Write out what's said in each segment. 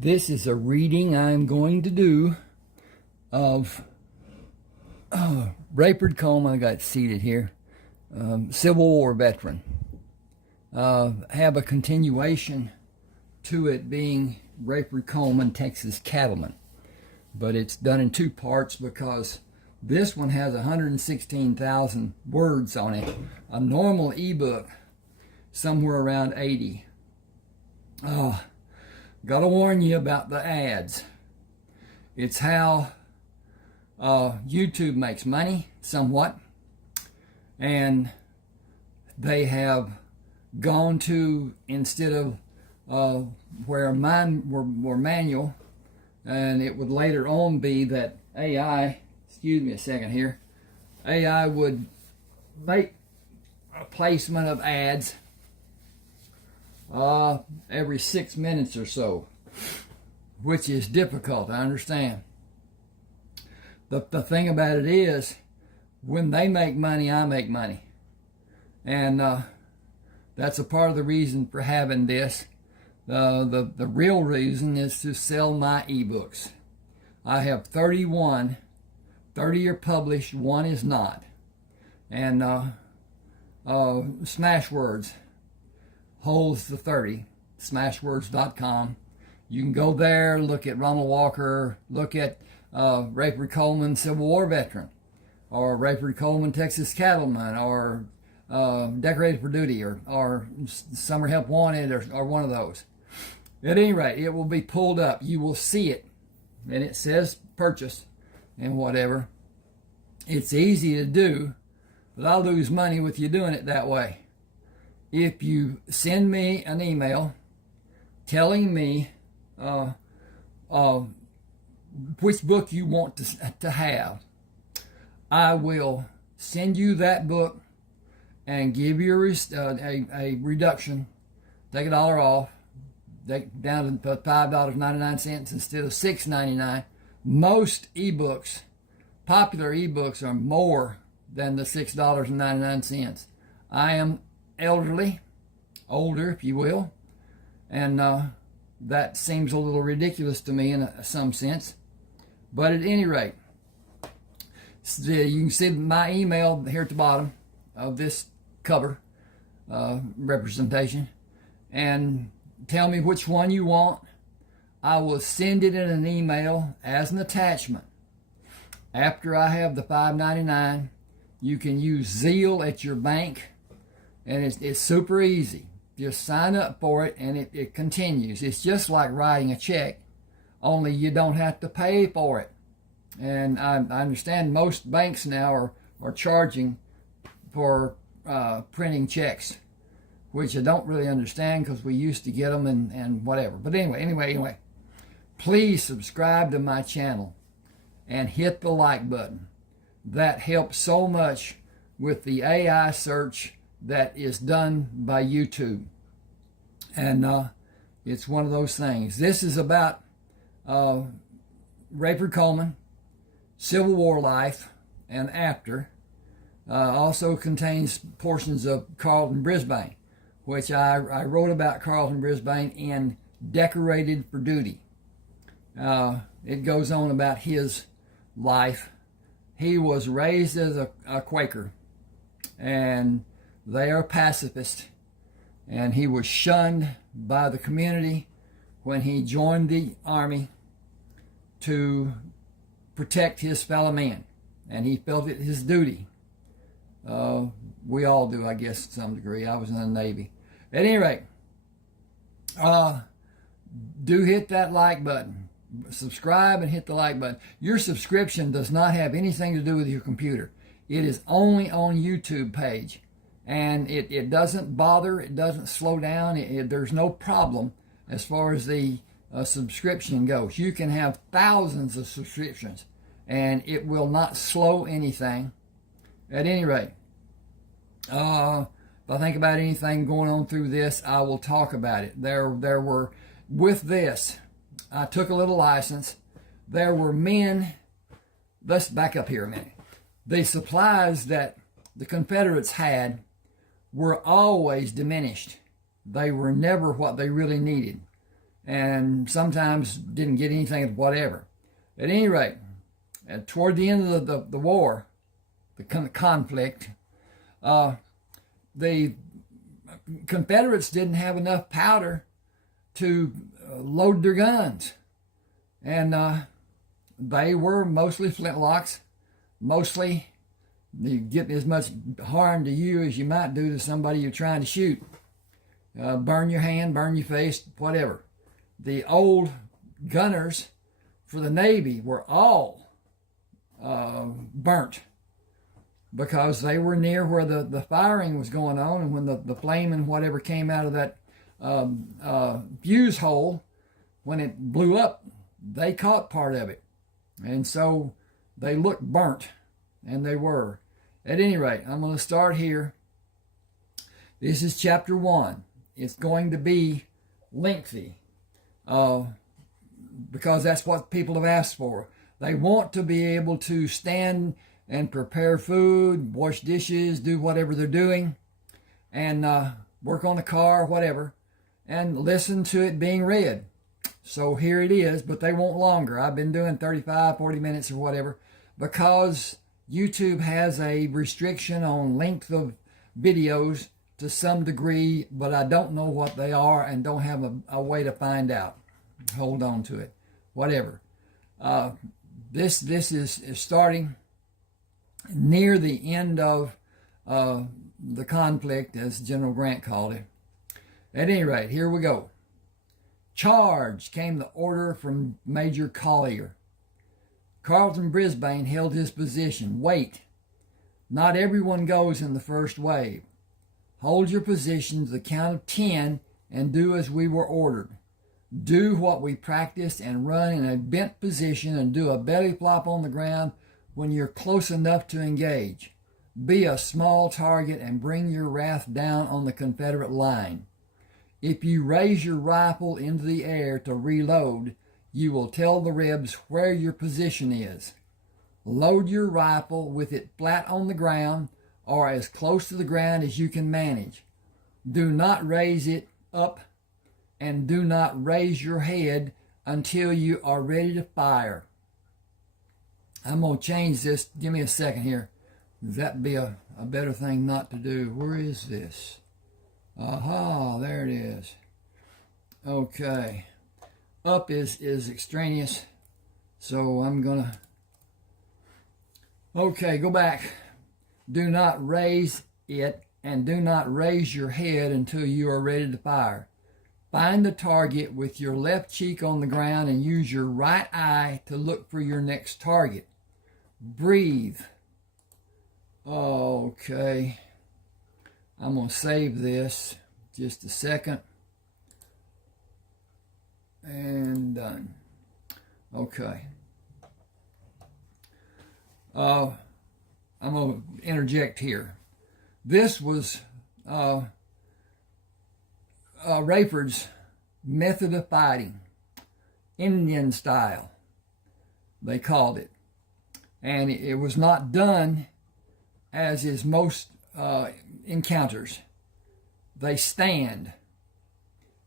This is a reading I'm going to do of Rayford Coleman. I got it seated here. Civil War veteran. Have a continuation to it being Rayford Coleman, Texas Cattleman. But it's done in two parts because this one has 116,000 words on it. A normal ebook, somewhere around 80. Gotta warn you about the ads. It's how YouTube makes money, somewhat. And they have gone to, instead of where mine were manual, and it would later on be that AI, excuse me a second here, AI would make a placement of ads every 6 minutes or so, which is difficult, I understand. The thing about it is, when they make money, I make money. And that's a part of the reason for having this. The real reason is to sell my ebooks. I have 31. 30 are published, one is not. And Smashwords holds the 30, smashwords.com. You can go there, look at Ronald Walker, look at Rayford Coleman, Civil War veteran, or Rayford Coleman, Texas Cattleman, or Decorated for Duty, or Summer Help Wanted, or one of those. At any rate, it will be pulled up. You will see it, and it says purchase and whatever. It's easy to do, but I'll lose money with you doing it that way. If you send me an email telling me which book you want to have, I will send you that book and give you a reduction, take $1 off, down to $5.99 instead of $6.99. Most ebooks, popular ebooks, are more than the $6.99. I am elderly, older if you will, and that seems a little ridiculous to me in some sense. But at any rate, you can see my email here at the bottom of this cover representation, and tell me which one you want. I will send it in an email as an attachment. After I have the $5.99, you can use Zeal at your bank, and it's super easy. Just sign up for it, and it continues. It's just like writing a check, only you don't have to pay for it. And I understand most banks now are charging for printing checks, which I don't really understand because we used to get them and whatever. But anyway, please subscribe to my channel and hit the like button. That helps so much with the AI search that is done by YouTube. And it's one of those things. This is about Rayford Coleman, Civil War life and after. Also contains portions of Carlton Brisbane, which I wrote about Carlton Brisbane in Decorated for Duty. It goes on about his life. He was raised as a Quaker, and they are pacifist, and he was shunned by the community when he joined the army to protect his fellow man, and he felt it his duty. We all do, I guess, to some degree. I was in the Navy. At any rate, do hit that like button. Subscribe and hit the like button. Your subscription does not have anything to do with your computer. It is only on YouTube page. And it doesn't bother, it doesn't slow down, there's no problem as far as the subscription goes. You can have thousands of subscriptions and it will not slow anything. At any rate, if I think about anything going on through this, I will talk about it. There were, with this, I took a little license. There were men, let's back up here a minute. The supplies that the Confederates had were always diminished. They were never what they really needed. and sometimes didn't get anything, whatever. At any rate, toward the end of the war, the conflict, the Confederates didn't have enough powder to load their guns, and they were mostly flintlocks, mostly you get as much harm to you as you might do to somebody you're trying to shoot. Burn your hand, burn your face, whatever. The old gunners for the Navy were all burnt because they were near where the firing was going on, and when the flame and whatever came out of that fuse hole, when it blew up, they caught part of it. And so they looked burnt, and they were. At any rate, I'm going to start here. This is chapter 1. It's going to be lengthy because that's what people have asked for. They want to be able to stand and prepare food, wash dishes, do whatever they're doing, and work on the car, whatever, and listen to it being read. So here it is, but they want longer. I've been doing 35, 40 minutes or whatever because YouTube has a restriction on length of videos to some degree, but I don't know what they are and don't have a way to find out. Hold on to it. Whatever. This is starting near the end of the conflict, as General Grant called it. At any rate, here we go. Charge, came the order from Major Collier. Carlton Brisbane held his position. Wait. Not everyone goes in the first wave. Hold your position to the count of 10 and do as we were ordered. Do what we practiced and run in a bent position and do a belly flop on the ground when you're close enough to engage. Be a small target and bring your wrath down on the Confederate line. If you raise your rifle into the air to reload, you will tell the Rebs where your position is. Load your rifle with it flat on the ground or as close to the ground as you can manage. Do not raise it up and do not raise your head until you are ready to fire. I'm going to change this. Give me a second here. That'd be a better thing not to do. Where is this? Aha, there it is. Okay. Up is extraneous. So I'm going to... Okay, go back. Do not raise it and do not raise your head until you are ready to fire. Find the target with your left cheek on the ground and use your right eye to look for your next target. Breathe. Okay. I'm going to save this. Just a second. And done. Okay. I'm going to interject here. This was Rayford's method of fighting, Indian style, they called it. And it was not done as is most encounters. They stand,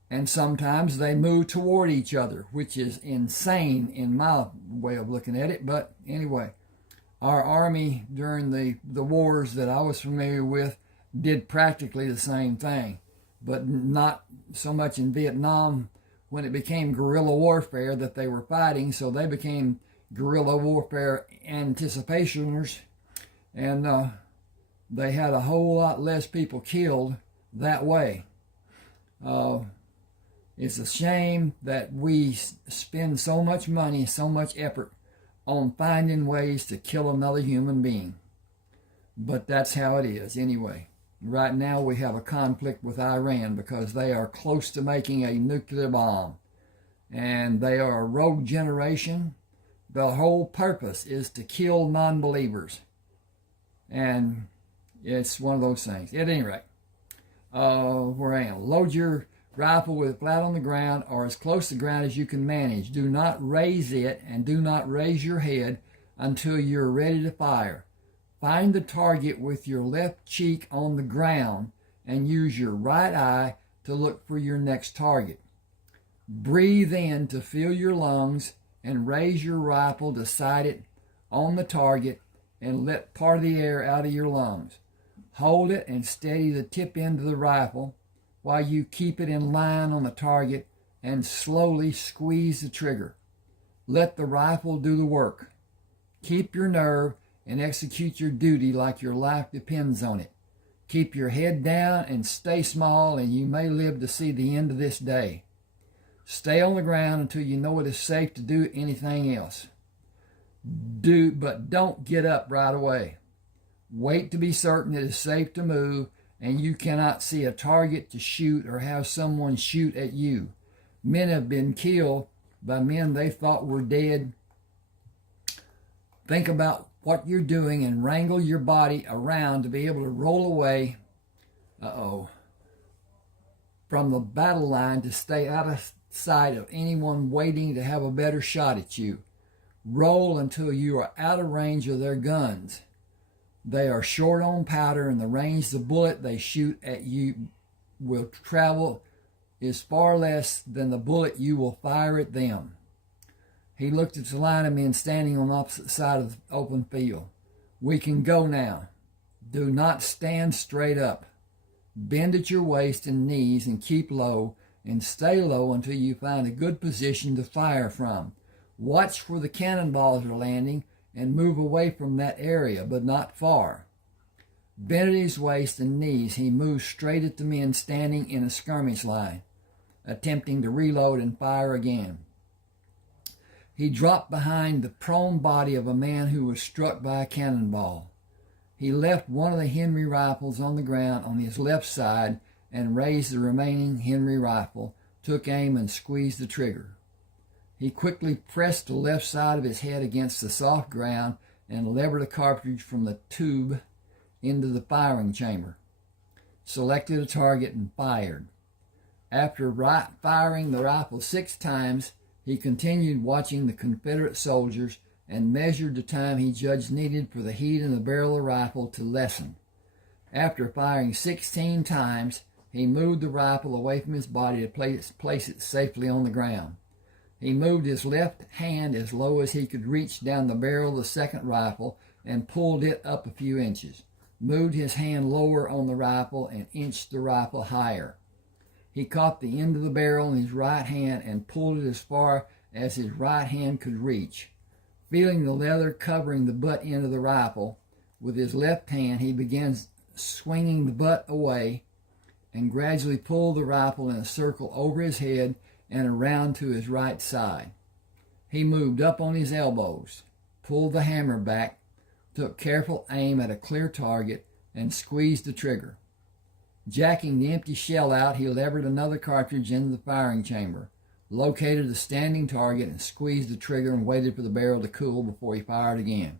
and sometimes they move toward each other, which is insane in my way of looking at it. But anyway, our army during the wars that I was familiar with did practically the same thing, but not so much in Vietnam when it became guerrilla warfare that they were fighting, so they became guerrilla warfare anticipationers, and they had a whole lot less people killed that way. It's a shame that we spend so much money, so much effort on finding ways to kill another human being. But that's how it is anyway. Right now we have a conflict with Iran because they are close to making a nuclear bomb. And they are a rogue generation. The whole purpose is to kill non-believers. And it's one of those things. At any rate, where I am. Load your rifle with it flat on the ground or as close to the ground as you can manage. Do not raise it and do not raise your head until you're ready to fire. Find the target with your left cheek on the ground and use your right eye to look for your next target. Breathe in to fill your lungs and raise your rifle to sight it on the target and let part of the air out of your lungs. Hold it and steady the tip end of the rifle while you keep it in line on the target and slowly squeeze the trigger. Let the rifle do the work. Keep your nerve and execute your duty like your life depends on it. Keep your head down and stay small, and you may live to see the end of this day. Stay on the ground until you know it is safe to do anything else. But don't get up right away. Wait to be certain it is safe to move and you cannot see a target to shoot or have someone shoot at you. Men have been killed by men they thought were dead. Think about what you're doing and wrangle your body around to be able to roll away from the battle line to stay out of sight of anyone waiting to have a better shot at you. Roll until you are out of range of their guns. They are short on powder, and the range the bullet they shoot at you will travel is far less than the bullet you will fire at them. He looked at the line of men standing on the opposite side of the open field. We can go now. Do not stand straight up. Bend at your waist and knees and keep low, and stay low until you find a good position to fire from. Watch where the cannonballs are landing and move away from that area, but not far. Bent at his waist and knees, he moved straight at the men standing in a skirmish line, attempting to reload and fire again. He dropped behind the prone body of a man who was struck by a cannonball. He left one of the Henry rifles on the ground on his left side and raised the remaining Henry rifle, took aim and squeezed the trigger. He quickly pressed the left side of his head against the soft ground and levered a cartridge from the tube into the firing chamber, selected a target and fired. After firing the rifle 6 times, he continued watching the Confederate soldiers and measured the time he judged needed for the heat in the barrel of the rifle to lessen. After firing 16 times, he moved the rifle away from his body to place it safely on the ground. He moved his left hand as low as he could reach down the barrel of the second rifle and pulled it up a few inches. Moved his hand lower on the rifle and inched the rifle higher. He caught the end of the barrel in his right hand and pulled it as far as his right hand could reach. Feeling the leather covering the butt end of the rifle, with his left hand he began swinging the butt away and gradually pulled the rifle in a circle over his head and around to his right side. He moved up on his elbows, pulled the hammer back, took careful aim at a clear target, and squeezed the trigger. Jacking the empty shell out, he levered another cartridge into the firing chamber, located a standing target, and squeezed the trigger and waited for the barrel to cool before he fired again.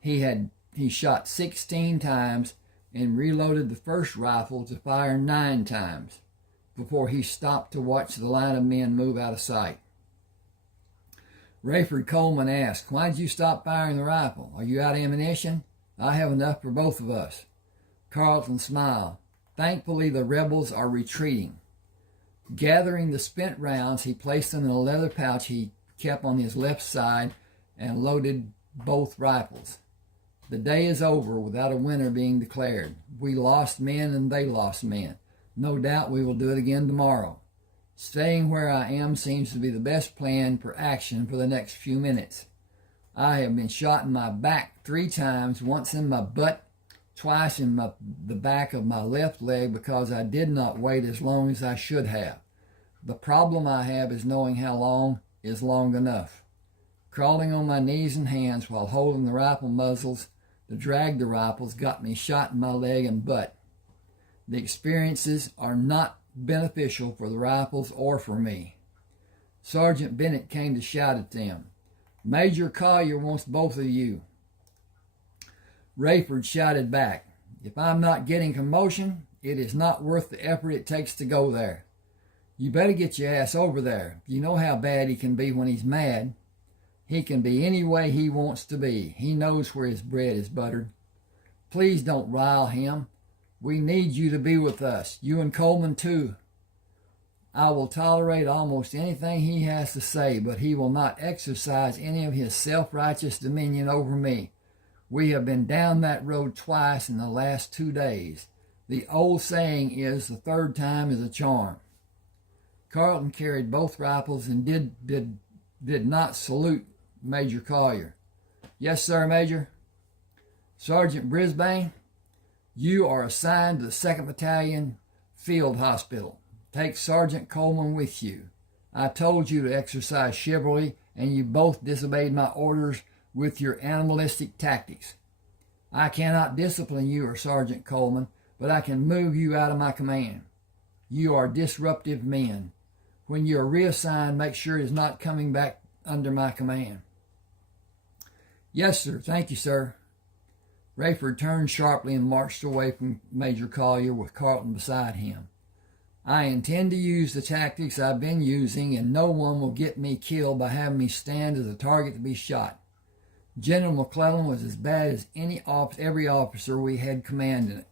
He shot 16 times and reloaded the first rifle to fire 9 times before he stopped to watch the line of men move out of sight. Rayford Coleman asked, "Why did you stop firing the rifle? Are you out of ammunition? I have enough for both of us." Carlton smiled. "Thankfully, the rebels are retreating." Gathering the spent rounds, he placed them in a leather pouch he kept on his left side and loaded both rifles. The day is over without a winner being declared. We lost men and they lost men. No doubt we will do it again tomorrow. Staying where I am seems to be the best plan for action for the next few minutes. I have been shot in my back 3 times, once in my butt, twice in the back of my left leg because I did not wait as long as I should have. The problem I have is knowing how long is long enough. Crawling on my knees and hands while holding the rifle muzzles to drag the rifles got me shot in my leg and butt. The experiences are not beneficial for the rifles or for me. Sergeant Bennett came to shout at them, "Major Collier wants both of you." Rayford shouted back, "If I'm not getting commotion, it is not worth the effort it takes to go there. You better get your ass over there. You know how bad he can be when he's mad. He can be any way he wants to be. He knows where his bread is buttered. Please don't rile him. We need you to be with us. You and Coleman too." I will tolerate almost anything he has to say, but he will not exercise any of his self-righteous dominion over me. We have been down that road twice in the last 2 days. The old saying is, the third time is a charm. Carlton carried both rifles and did not salute Major Collier. Yes, sir, Major. Sergeant Brisbane, you are assigned to the 2nd Battalion Field Hospital. Take Sergeant Coleman with you. I told you to exercise chivalry, and you both disobeyed my orders with your animalistic tactics. I cannot discipline you or Sergeant Coleman, but I can move you out of my command. You are disruptive men. When you are reassigned, make sure it is not coming back under my command. Yes, sir. Thank you, sir. Rayford turned sharply and marched away from Major Collier with Carlton beside him. I intend to use the tactics I've been using, and no one will get me killed by having me stand as a target to be shot. General McClellan was as bad as every officer we had commanded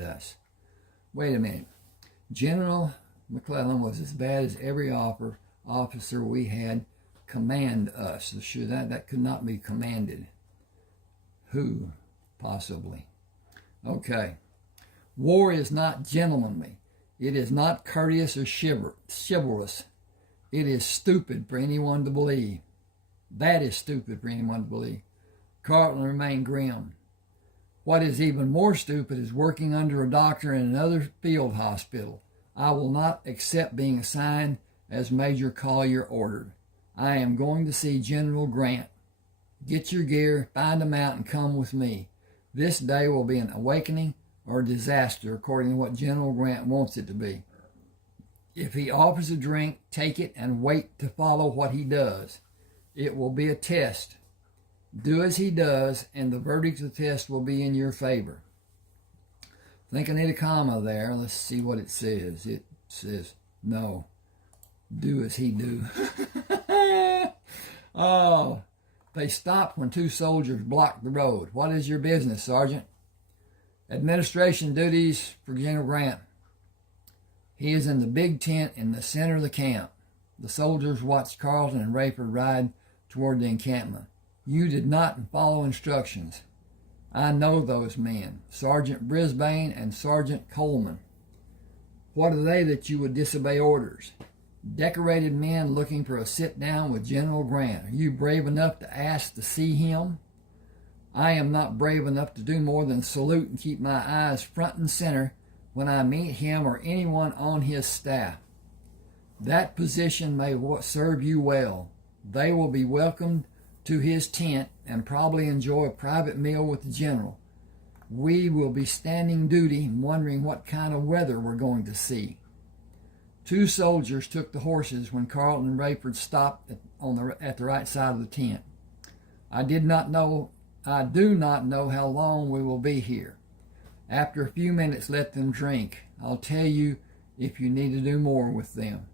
us. Wait a minute. General McClellan was as bad as every officer we had command us. So sure, that could not be commanded. Who? Possibly. Okay. War is not gentlemanly. It is not courteous or chivalrous. It is stupid for anyone to believe. That is stupid for anyone to believe. Carlton remained grim. What is even more stupid is working under a doctor in another field hospital. I will not accept being assigned as Major Collier ordered. I am going to see General Grant. Get your gear, find him out, and come with me. This day will be an awakening or disaster according to what General Grant wants it to be. If he offers a drink, take it and wait to follow what he does. It will be a test. Do as he does, and the verdict of the test will be in your favor. I think I need a comma there. Let's see what it says. It says, no, do as he do. Oh, they stopped when 2 soldiers blocked the road. What is your business, Sergeant? Administration duties for General Grant. He is in the big tent in the center of the camp. The soldiers watched Carlton and Rayford ride toward the encampment. You did not follow instructions. I know those men, Sergeant Brisbane and Sergeant Coleman. What are they that you would disobey orders? Decorated men looking for a sit-down with General Grant. Are you brave enough to ask to see him? I am not brave enough to do more than salute and keep my eyes front and center when I meet him or anyone on his staff. That position may serve you well. They will be welcomed to his tent and probably enjoy a private meal with the general. We will be standing duty and wondering what kind of weather we're going to see. 2 soldiers took the horses when Carlton and Rayford stopped at the right side of the tent. I do not know how long we will be here. After a few minutes, let them drink. I'll tell you if you need to do more with them.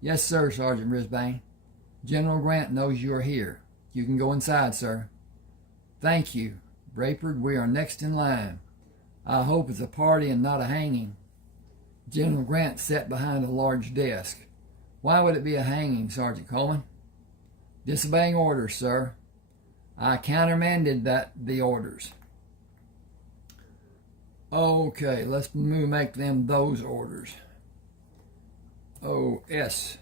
Yes, sir, Sergeant Brisbane. General Grant knows you are here. You can go inside, sir. Thank you. Rayford, we are next in line. I hope it's a party and not a hanging. General Grant sat behind a large desk. Why would it be a hanging, Sergeant Coleman? Disobeying orders, sir. I countermanded the orders. Okay, let's make them those orders. Oh, S.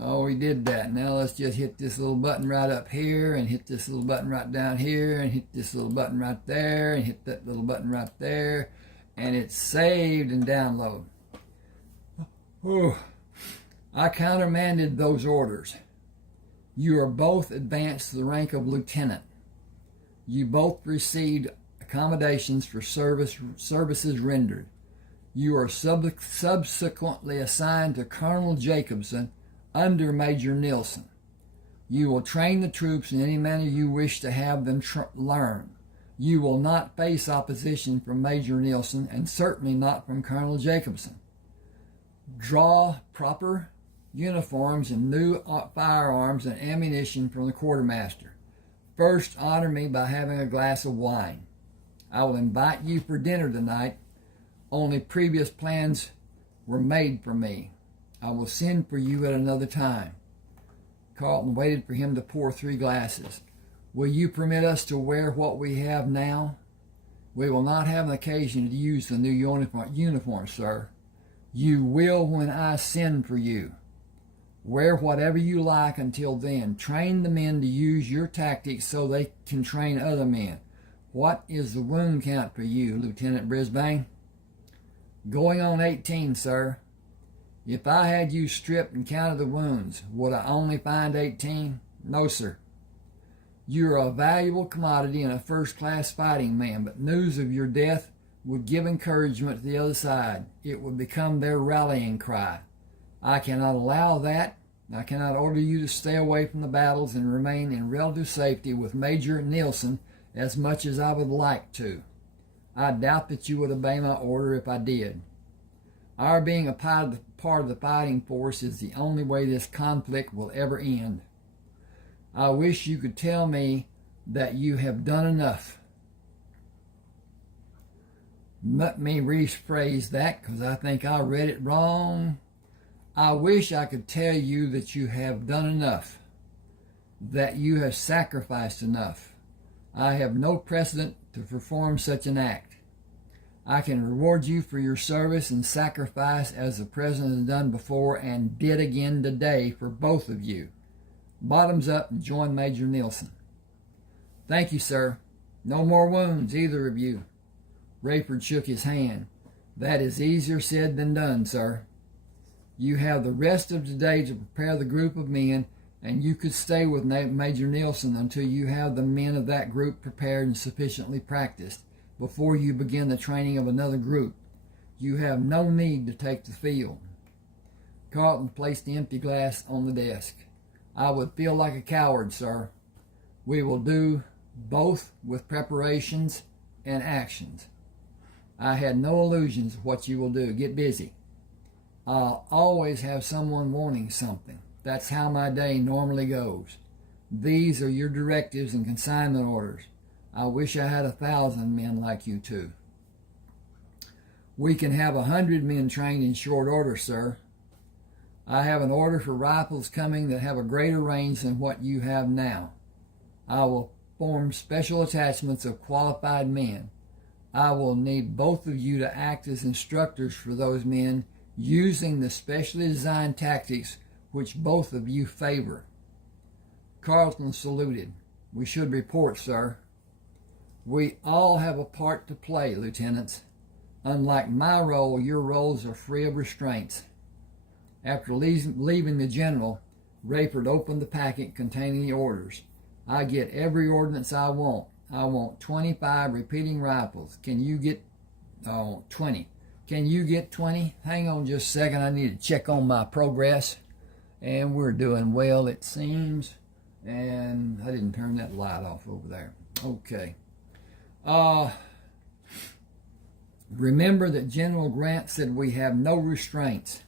Oh, we did that. Now let's just hit this little button right up here, and hit this little button right down here, and hit this little button right there, and hit that little button right there, and it's saved and download. Oh, I countermanded those orders. You are both advanced to the rank of lieutenant. You both received accommodations for services rendered. You are subsequently assigned to Colonel Jacobson under Major Nilsson. You will train the troops in any manner you wish to have them learn. You will not face opposition from Major Nilsson, and certainly not from Colonel Jacobson. Draw proper uniforms and new firearms and ammunition from the quartermaster. First, honor me by having a glass of wine. I will invite you for dinner tonight. Only previous plans were made for me. I will send for you at another time. Carlton waited for him to pour 3 glasses. Will you permit us to wear what we have now? We will not have an occasion to use the new uniform, sir. You will when I send for you. Wear whatever you like until then. Train the men to use your tactics so they can train other men. What is the wound count for you, Lieutenant Brisbane? Going on 18, sir. If I had you stripped and counted the wounds, would I only find 18? No, sir. You're a valuable commodity and a first-class fighting man, but news of your death would give encouragement to the other side. It would become their rallying cry. I cannot allow that. I cannot order you to stay away from the battles and remain in relative safety with Major Nielsen as much as I would like to. I doubt that you would obey my order if I did. Our being a part of the fighting force is the only way this conflict will ever end. I wish you could tell me that you have done enough. Let me rephrase that because I think I read it wrong. I wish I could tell you that you have done enough, that you have sacrificed enough. I have no precedent to perform such an act. I can reward you for your service and sacrifice as the President has done before and did again today for both of you. Bottoms up and join Major Nielsen. Thank you, sir. No more wounds, either of you. Rayford shook his hand. That is easier said than done, sir. You have the rest of today to prepare the group of men, and you could stay with Major Nielsen until you have the men of that group prepared and sufficiently practiced before you begin the training of another group. You have no need to take the field. Carlton placed the empty glass on the desk. I would feel like a coward, sir. We will do both with preparations and actions. I had no illusions of what you will do. Get busy. I'll always have someone wanting something. That's how my day normally goes. These are your directives and consignment orders. I wish I had 1,000 men like you two. We can have 100 men trained in short order, sir. I have an order for rifles coming that have a greater range than what you have now. I will form special attachments of qualified men. I will need both of you to act as instructors for those men using the specially designed tactics which both of you favor. Carlton saluted. We should report, sir. We all have a part to play, lieutenants. Unlike my role, your roles are free of restraints. After leaving the general, Rayford opened the packet containing the orders. I get every ordnance I want. I want 25 repeating rifles. Can you get 20? Can you get 20? Hang on just a second. I need to check on my progress. And we're doing well, it seems. And I didn't turn that light off over there. Okay. Remember that General Grant said we have no restraints.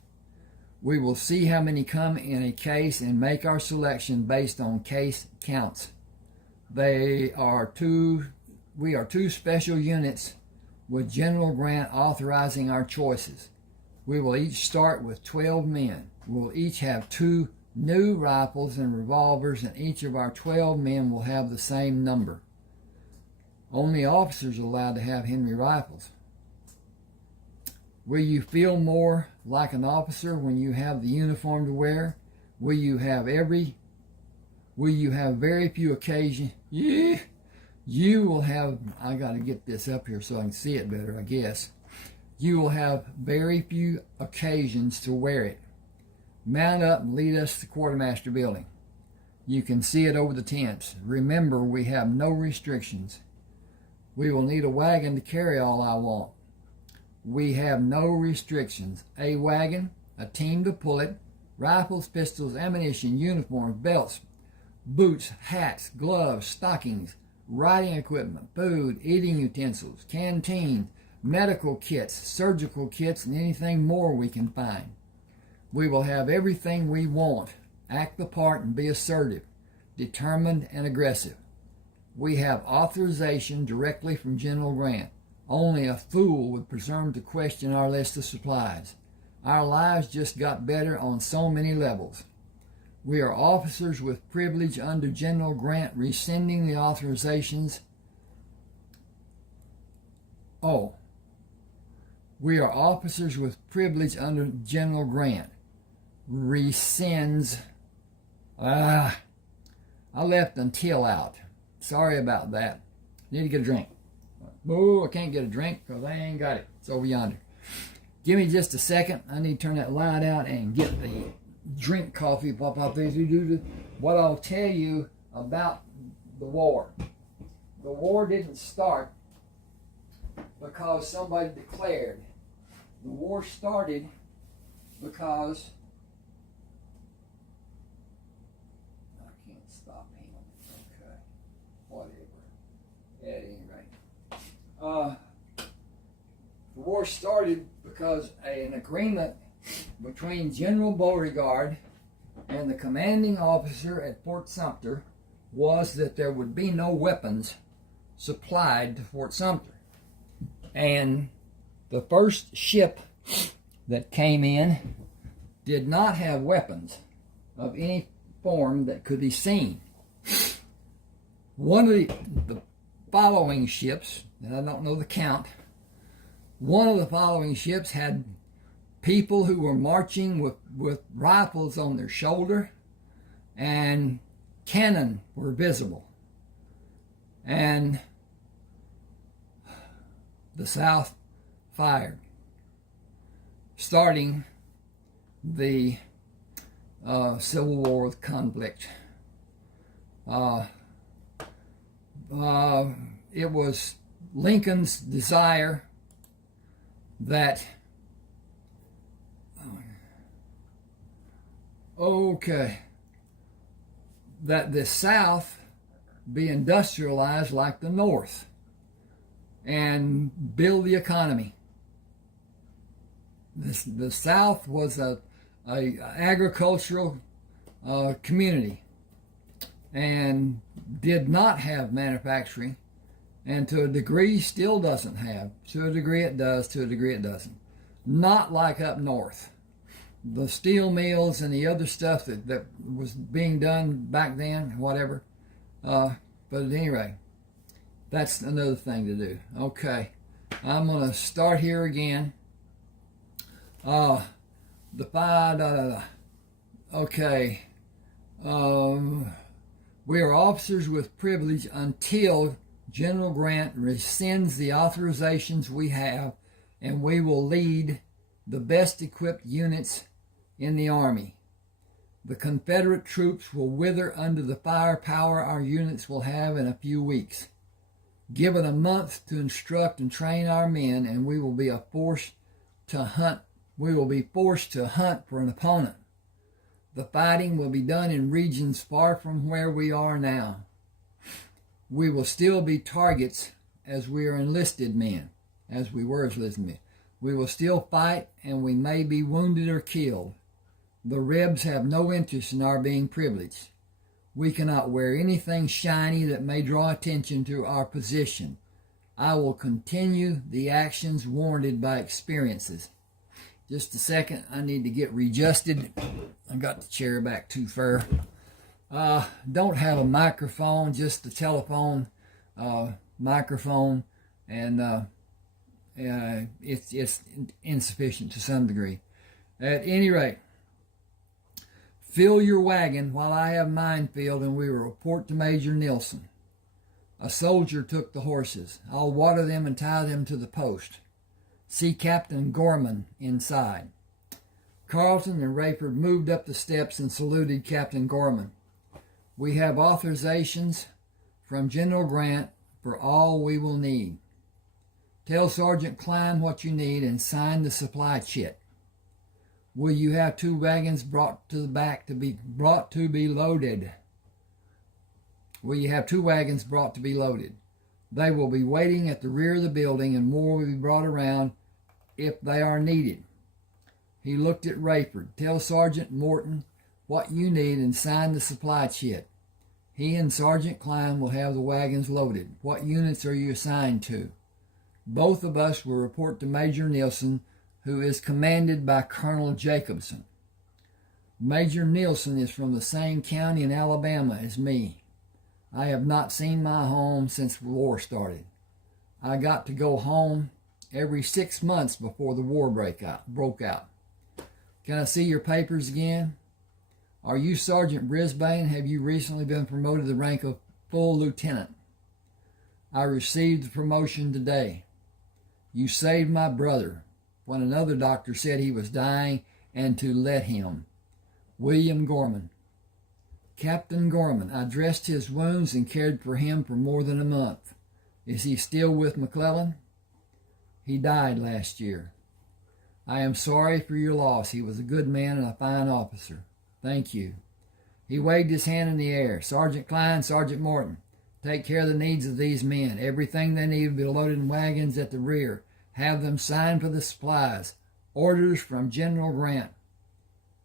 We will see how many come in a case and make our selection based on case counts. We are two special units with General Grant authorizing our choices. We will each start with 12 men. We'll each have 2 new rifles and revolvers, and each of our 12 men will have the same number. Only officers are allowed to have Henry rifles. Will you feel more like an officer when you have the uniform to wear? Will you have very few occasions? You will have, I got to get this up here so I can see it better, I guess. You will have very few occasions to wear it. Mount up and lead us to the quartermaster building. You can see it over the tents. Remember, we have no restrictions. We will need a wagon to carry all I want. We have no restrictions. A wagon, a team to pull it, rifles, pistols, ammunition, uniforms, belts, boots, hats, gloves, stockings, riding equipment, food, eating utensils, canteen, medical kits, surgical kits, and anything more we can find. We will have everything we want. Act the part and be assertive, determined, and aggressive. We have authorization directly from General Grant. Only a fool would presume to question our list of supplies. Our lives just got better on so many levels. We are officers with privilege under General Grant rescinding the authorizations. Oh, we are officers with privilege under General Grant. Rescinds. I left until out. Sorry about that. Need to get a drink. Oh, I can't get a drink because I ain't got it. It's over yonder. Give me just a second. I need to turn that light out and get the drink coffee. What I'll tell you about the war. The war didn't start because somebody declared. The war started because I can't stop him. Okay, whatever. At any rate, the war started because an agreement between General Beauregard and the commanding officer at Fort Sumter was that there would be no weapons supplied to Fort Sumter. And the first ship that came in did not have weapons of any form that could be seen. One of the following ships, and I don't know the count, one of the following ships had people who were marching with rifles on their shoulder, and cannon were visible. And the South fired, starting the Civil War with conflict. It was Lincoln's desire that that the South be industrialized like the North and build the economy. The South was a agricultural community and did not have manufacturing, and to a degree still doesn't have. To a degree it does, to a degree it doesn't. Not like up north. The steel mills and the other stuff that was being done back then, whatever. But at any rate, that's another thing to do. Okay, I'm going to start here again. Okay. We are officers with privilege until General Grant rescinds the authorizations we have, and we will lead the best equipped units in the Army. The Confederate troops will wither under the firepower our units will have in a few weeks. Given a month to instruct and train our men, and we will be forced to hunt for an opponent. The fighting will be done in regions far from where we are now. We will still be targets as we are enlisted men, as we were enlisted men. We will still fight, and we may be wounded or killed. The Rebs have no interest in our being privileged. We cannot wear anything shiny that may draw attention to our position. I will continue the actions warranted by experiences. Just a second, I need to get readjusted. I got the chair back too far. Don't have a microphone, just the telephone microphone, and it's insufficient to some degree. At any rate, fill your wagon while I have mine filled, and we will report to Major Nilsson. A soldier took the horses. I'll water them and tie them to the post. See Captain Gorman inside. Carlton and Rayford moved up the steps and saluted Captain Gorman. We have authorizations from General Grant for all we will need. Tell Sergeant Klein what you need and sign the supply chit. Will you have 2 wagons brought to the back to be loaded? Will you have 2 wagons brought to be loaded? They will be waiting at the rear of the building, and more will be brought around if they are needed. He looked at Rayford. Tell Sergeant Morton what you need and sign the supply chit. He and Sergeant Klein will have the wagons loaded. What units are you assigned to? Both of us will report to Major Nilsson who is commanded by Colonel Jacobson. Major Nielsen is from the same county in Alabama as me. I have not seen my home since the war started. I got to go home every 6 months before the war broke out. Can I see your papers again? Are you Sergeant Brisbane? Have you recently been promoted to the rank of full lieutenant? I received the promotion today. You saved my brother when another doctor said he was dying and to let him. William Gorman. Captain Gorman, I dressed his wounds and cared for him for more than a month. Is he still with McClellan? He died last year. I am sorry for your loss. He was a good man and a fine officer. Thank you. He waved his hand in the air. Sergeant Klein, Sergeant Morton, take care of the needs of these men. Everything they need will be loaded in wagons at the rear. Have them sign for the supplies. Orders from General Grant.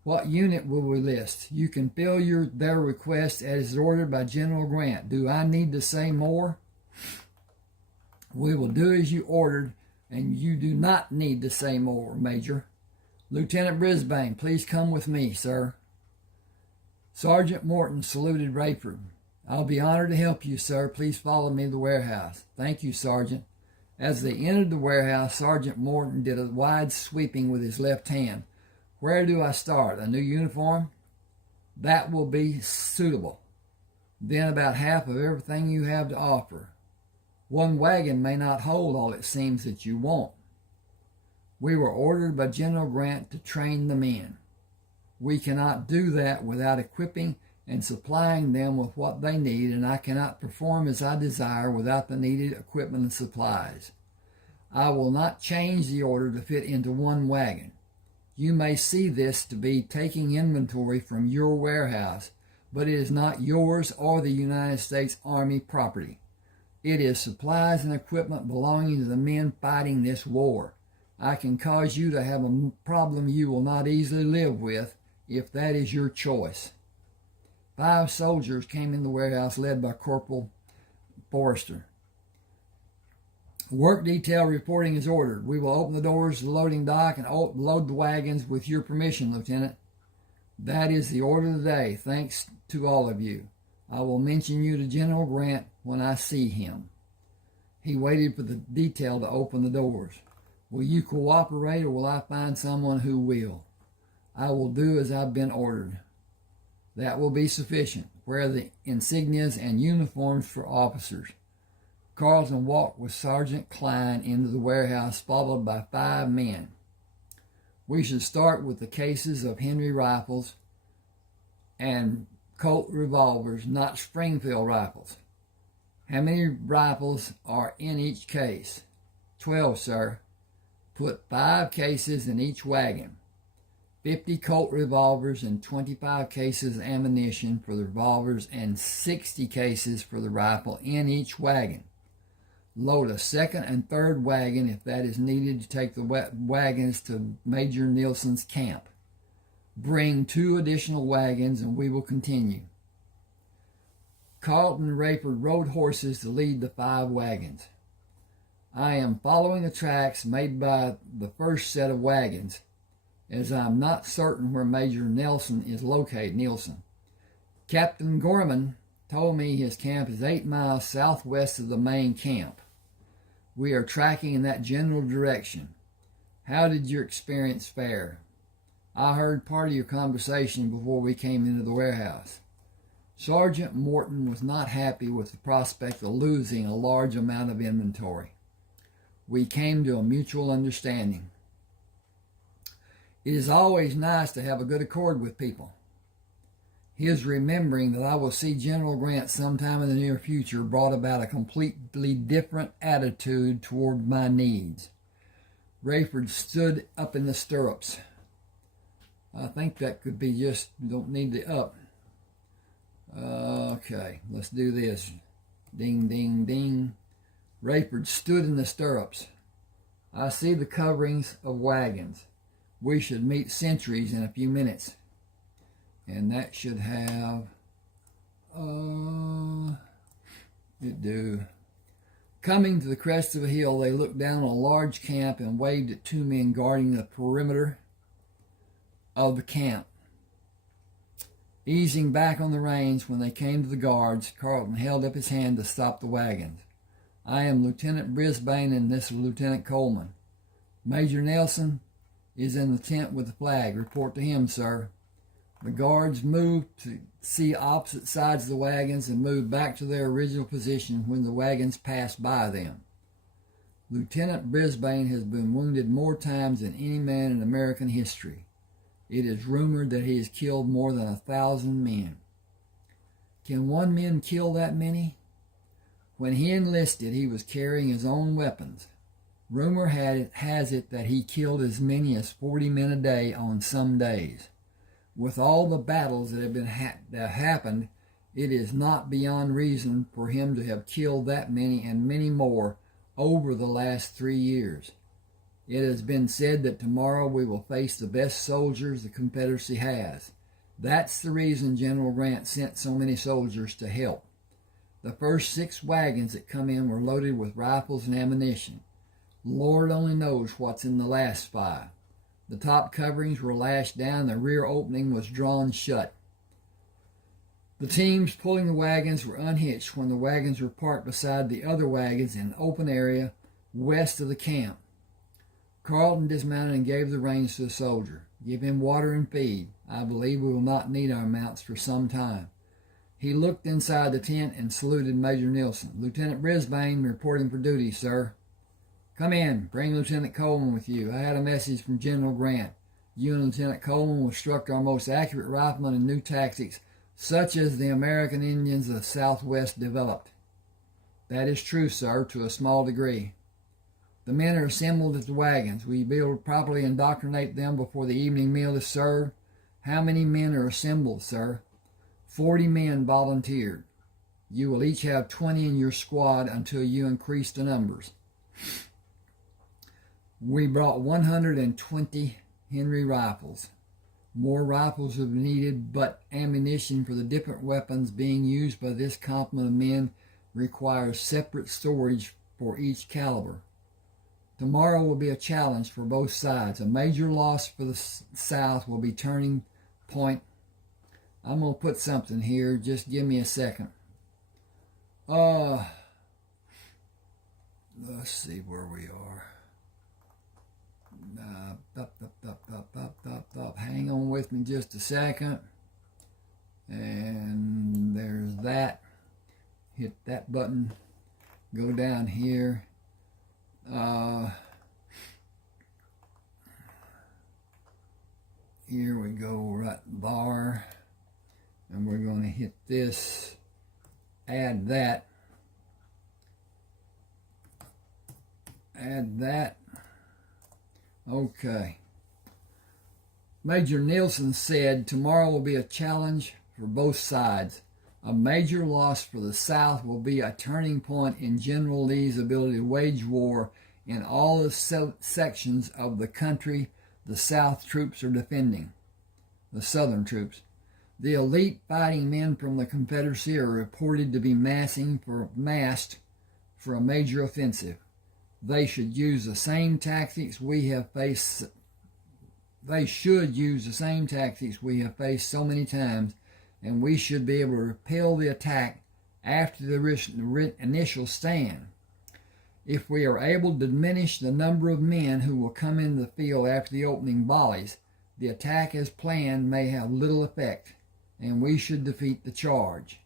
What unit will we list? You can fill their request as ordered by General Grant. Do I need to say more? We will do as you ordered, and you do not need to say more, Major. Lieutenant Brisbane, please come with me, sir. Sergeant Morton saluted Rayford. I'll be honored to help you, sir. Please follow me to the warehouse. Thank you, Sergeant. As they entered the warehouse, Sergeant Morton did a wide sweeping with his left hand. Where do I start? A new uniform? That will be suitable. Then about half of everything you have to offer. One wagon may not hold all it seems that you want. We were ordered by General Grant to train the men. We cannot do that without equipping and supplying them with what they need, and I cannot perform as I desire without the needed equipment and supplies. I will not change the order to fit into one wagon. You may see this to be taking inventory from your warehouse, but it is not yours or the United States Army property. It is supplies and equipment belonging to the men fighting this war. I can cause you to have a problem you will not easily live with if that is your choice. 5 soldiers came in the warehouse led by Corporal Forrester. Work detail reporting is ordered. We will open the doors to the loading dock and load the wagons with your permission, Lieutenant. That is the order of the day. Thanks to all of you. I will mention you to General Grant when I see him. He waited for the detail to open the doors. Will you cooperate, or will I find someone who will? I will do as I've been ordered. That will be sufficient. Wear the insignias and uniforms for officers. Carlton walked with Sergeant Klein into the warehouse, followed by 5 men. We should start with the cases of Henry rifles and Colt revolvers, not Springfield rifles. How many rifles are in each case? 12, sir. Put 5 cases in each wagon. 50 Colt revolvers and 25 cases of ammunition for the revolvers and 60 cases for the rifle in each wagon. Load a second and third wagon if that is needed to take the wagons to Major Nielsen's camp. Bring 2 additional wagons and we will continue. Carlton and Rayford rode horses to lead the 5 wagons. I am following the tracks made by the first set of wagons, as I am not certain where Major Nielsen is located. Captain Gorman told me his camp is 8 miles southwest of the main camp. We are tracking in that general direction. How did your experience fare? I heard part of your conversation before we came into the warehouse. Sergeant Morton was not happy with the prospect of losing a large amount of inventory. We came to a mutual understanding. It is always nice to have a good accord with people. His remembering that I will see General Grant sometime in the near future brought about a completely different attitude toward my needs. Rayford stood up in the stirrups. I think that could be just, don't need the up. Okay, let's do this. Ding, ding, ding. Rayford stood in the stirrups. I see the coverings of wagons. We should meet sentries in a few minutes. And that should have, it do. Coming to the crest of a hill, they looked down on a large camp and waved at two men guarding the perimeter of the camp. Easing back on the reins when they came to the guards, Carlton held up his hand to stop the wagons. "I am Lieutenant Brisbane, and this is Lieutenant Coleman. Major Nelson is in the tent with the flag. Report to him, sir." The guards moved to see opposite sides of the wagons and moved back to their original position when the wagons passed by them. "Lieutenant Brisbane has been wounded more times than any man in American history. It is rumored that he has killed more than 1,000 men." Can one man kill that many? When he enlisted, he was carrying his own weapons. Rumor has it that he killed as many as 40 men a day on some days. With all the battles that have happened, it is not beyond reason for him to have killed that many and many more over the last 3 years. It has been said that tomorrow we will face the best soldiers the Confederacy has. That's the reason General Grant sent so many soldiers to help. The first 6 wagons that come in were loaded with rifles and ammunition. Lord only knows what's in the last 5. The top coverings were lashed down, the rear opening was drawn shut. The teams pulling the wagons were unhitched when the wagons were parked beside the other wagons in an open area west of the camp. Carlton dismounted and gave the reins to the soldier. "Give him water and feed. I believe we will not need our mounts for some time." He looked inside the tent and saluted Major Nelson. "Lieutenant Brisbane reporting for duty, sir." "Come in. Bring Lieutenant Coleman with you. I had a message from General Grant. You and Lieutenant Coleman will instruct our most accurate riflemen in new tactics, such as the American Indians of the Southwest developed." "That is true, sir, to a small degree." "The men are assembled at the wagons. Will you be able to properly indoctrinate them before the evening meal is served?" "How many men are assembled, sir?" 40 men volunteered. You will each have 20 in your squad until you increase the numbers. We brought 120 Henry rifles. More rifles will be needed, but ammunition for the different weapons being used by this complement of men requires separate storage for each caliber. Tomorrow will be a challenge for both sides. A major loss for the South will be turning point. I'm going to put something here. Just give me a second. Let's see where we are. Hang on with me just a second. And there's that. Hit that button. Go down here. Here we go, right bar. And we're going to hit this. Add that. Add that. Okay. Major Nielsen said, tomorrow will be a challenge for both sides. A major loss for the South will be a turning point in General Lee's ability to wage war in all the sections of the country the South troops are defending, the Southern troops. The elite fighting men from the Confederacy are reported to be massed for a major offensive. They should use the same tactics we have faced. They should use the same tactics we have faced so many times, and we should be able to repel the attack after the initial stand. If we are able to diminish the number of men who will come into the field after the opening volleys, the attack as planned may have little effect, and we should defeat the charge.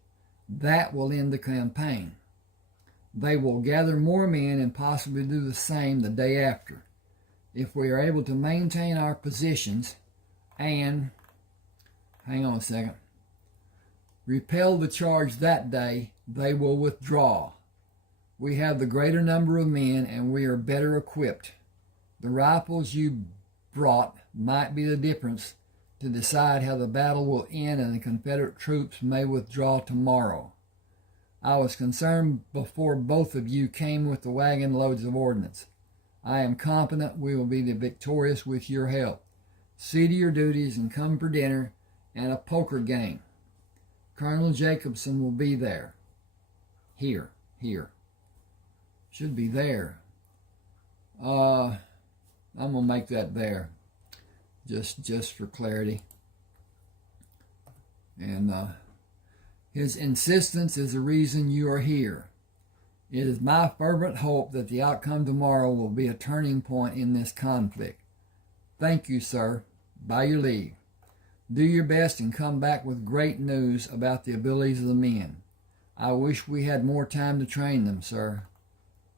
That will end the campaign. They will gather more men and possibly do the same the day after. If we are able to maintain our positions and, hang on a second, repel the charge that day, they will withdraw. We have the greater number of men and we are better equipped. The rifles you brought might be the difference to decide how the battle will end, and the Confederate troops may withdraw tomorrow. I was concerned before both of you came with the wagon loads of ordnance. I am confident we will be victorious with your help. See to your duties and come for dinner and a poker game. Colonel Jacobson will be there. Here. Should be there. I'm gonna make that there, just for clarity. And his insistence is the reason you are here. It is my fervent hope that the outcome tomorrow will be a turning point in this conflict. Thank you, sir. By your leave. Do your best and come back with great news about the abilities of the men. I wish we had more time to train them, sir.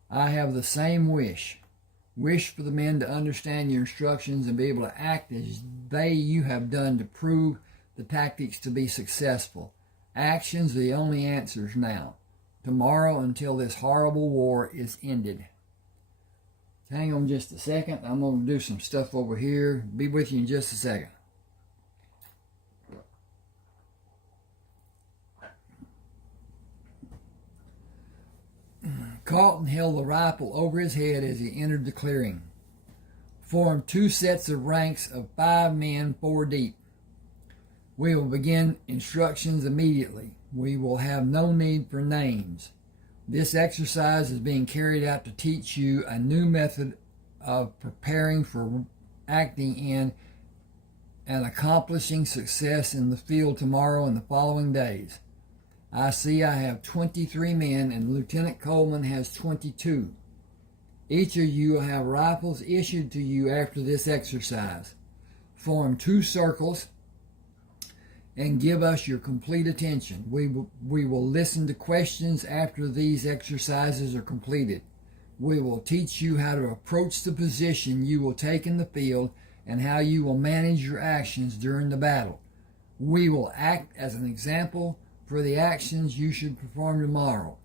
I have the same wish. Wish for the men to understand your instructions and be able to act as you have done to prove the tactics to be successful. Actions are the only answers now. Tomorrow until this horrible war is ended. Hang on just a second. I'm going to do some stuff over here. Be with you in just a second. Carlton held the rifle over his head as he entered the clearing. Formed 2 sets of ranks of 5 men, 4 deep. We will begin instructions immediately. We will have no need for names. This exercise is being carried out to teach you a new method of preparing for acting in and accomplishing success in the field tomorrow and the following days. I see I have 23 men and Lieutenant Coleman has 22. Each of you will have rifles issued to you after this exercise. Form 2 circles and give us your complete attention. We will listen to questions after these exercises are completed. We will teach you how to approach the position you will take in the field and how you will manage your actions during the battle. We will act as an example for the actions you should perform tomorrow.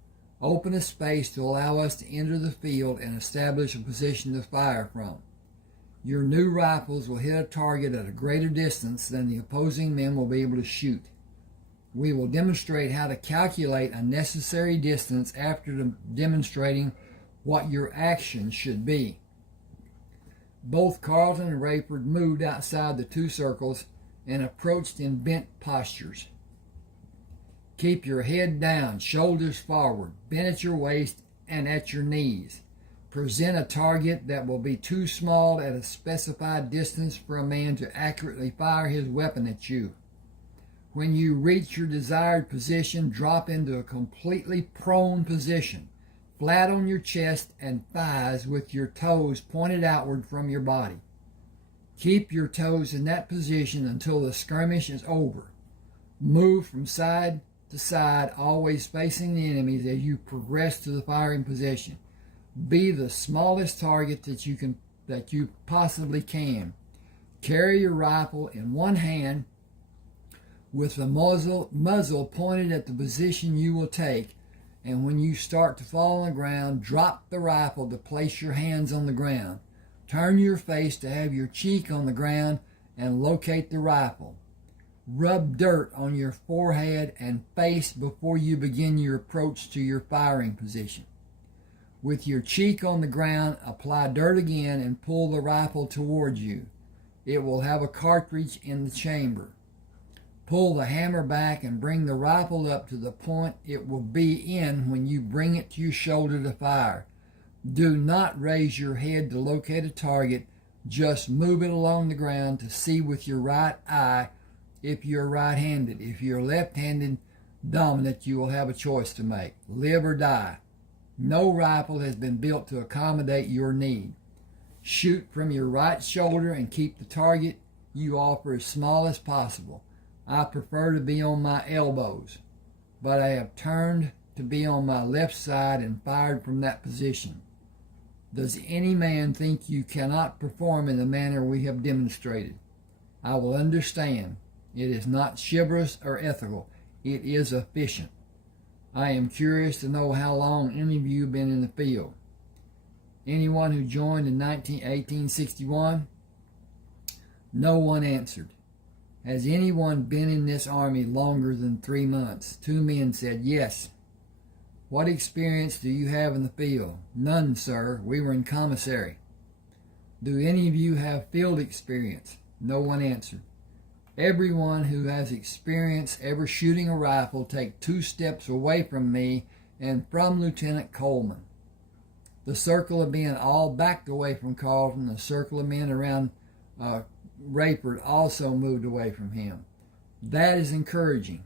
Open a space to allow us to enter the field and establish a position to fire from. Your new rifles will hit a target at a greater distance than the opposing men will be able to shoot. We will demonstrate how to calculate a necessary distance after demonstrating what your action should be. Both Carlton and Rayford moved outside the 2 circles and approached in bent postures. Keep your head down, shoulders forward, bent at your waist and at your knees. Present a target that will be too small at a specified distance for a man to accurately fire his weapon at you. When you reach your desired position, drop into a completely prone position, flat on your chest and thighs with your toes pointed outward from your body. Keep your toes in that position until the skirmish is over. Move from side to side, always facing the enemies as you progress to the firing position. Be the smallest target that you possibly can. Carry your rifle in one hand with the muzzle pointed at the position you will take, and when you start to fall on the ground, drop the rifle to place your hands on the ground. Turn your face to have your cheek on the ground and locate the rifle. Rub dirt on your forehead and face before you begin your approach to your firing position. With your cheek on the ground, apply dirt again and pull the rifle towards you. It will have a cartridge in the chamber. Pull the hammer back and bring the rifle up to the point it will be in when you bring it to your shoulder to fire. Do not raise your head to locate a target. Just move it along the ground to see with your right eye if you're right-handed. If you're left-handed dominant, you will have a choice to make. Live or die. No rifle has been built to accommodate your need. Shoot from your right shoulder and keep the target you offer as small as possible. I prefer to be on my elbows, but I have turned to be on my left side and fired from that position. Does any man think you cannot perform in the manner we have demonstrated? I will understand. It is not chivalrous or ethical. It is efficient. I am curious to know how long any of you have been in the field. Anyone who joined in 1861? No one answered. Has anyone been in this army longer than 3 months? 2 men said yes. What experience do you have in the field? None, sir. We were in commissary. Do any of you have field experience? No one answered. Everyone who has experience ever shooting a rifle take 2 steps away from me and from Lieutenant Coleman. The circle of men all backed away from Carlton. The circle of men around Rayford also moved away from him. That is encouraging.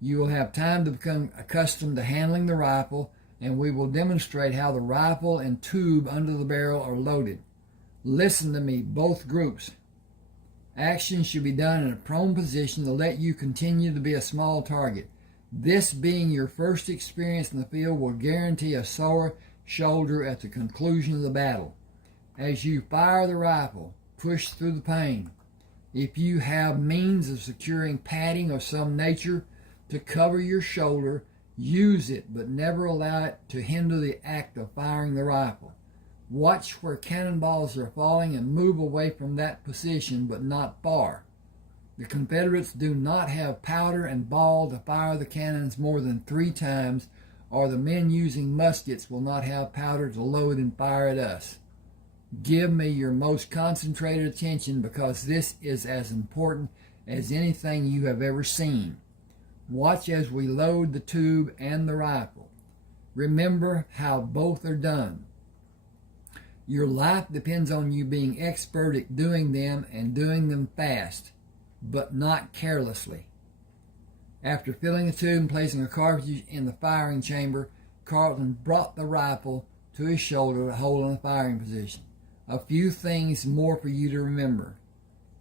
You will have time to become accustomed to handling the rifle, and we will demonstrate how the rifle and tube under the barrel are loaded. Listen to me, both groups. Action should be done in a prone position to let you continue to be a small target. This being your first experience in the field will guarantee a sore shoulder at the conclusion of the battle. As you fire the rifle, push through the pain. If you have means of securing padding of some nature to cover your shoulder, use it, but never allow it to hinder the act of firing the rifle. Watch where cannonballs are falling and move away from that position, but not far. The Confederates do not have powder and ball to fire the cannons more than 3 times, or the men using muskets will not have powder to load and fire at us. Give me your most concentrated attention, because this is as important as anything you have ever seen. Watch as we load the tube and the rifle. Remember how both are done. Your life depends on you being expert at doing them and doing them fast, but not carelessly. After filling the tube and placing a cartridge in the firing chamber, Carlton brought the rifle to his shoulder to hold in the firing position. A few things more for you to remember.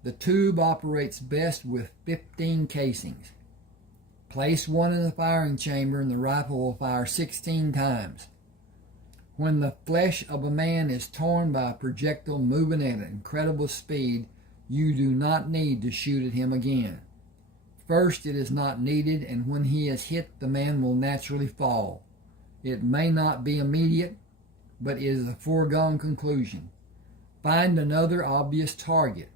The tube operates best with 15 casings. Place one in the firing chamber and the rifle will fire 16 times. When the flesh of a man is torn by a projectile moving at incredible speed, you do not need to shoot at him again. First, it is not needed, and when he is hit, the man will naturally fall. It may not be immediate, but it is a foregone conclusion. Find another obvious target,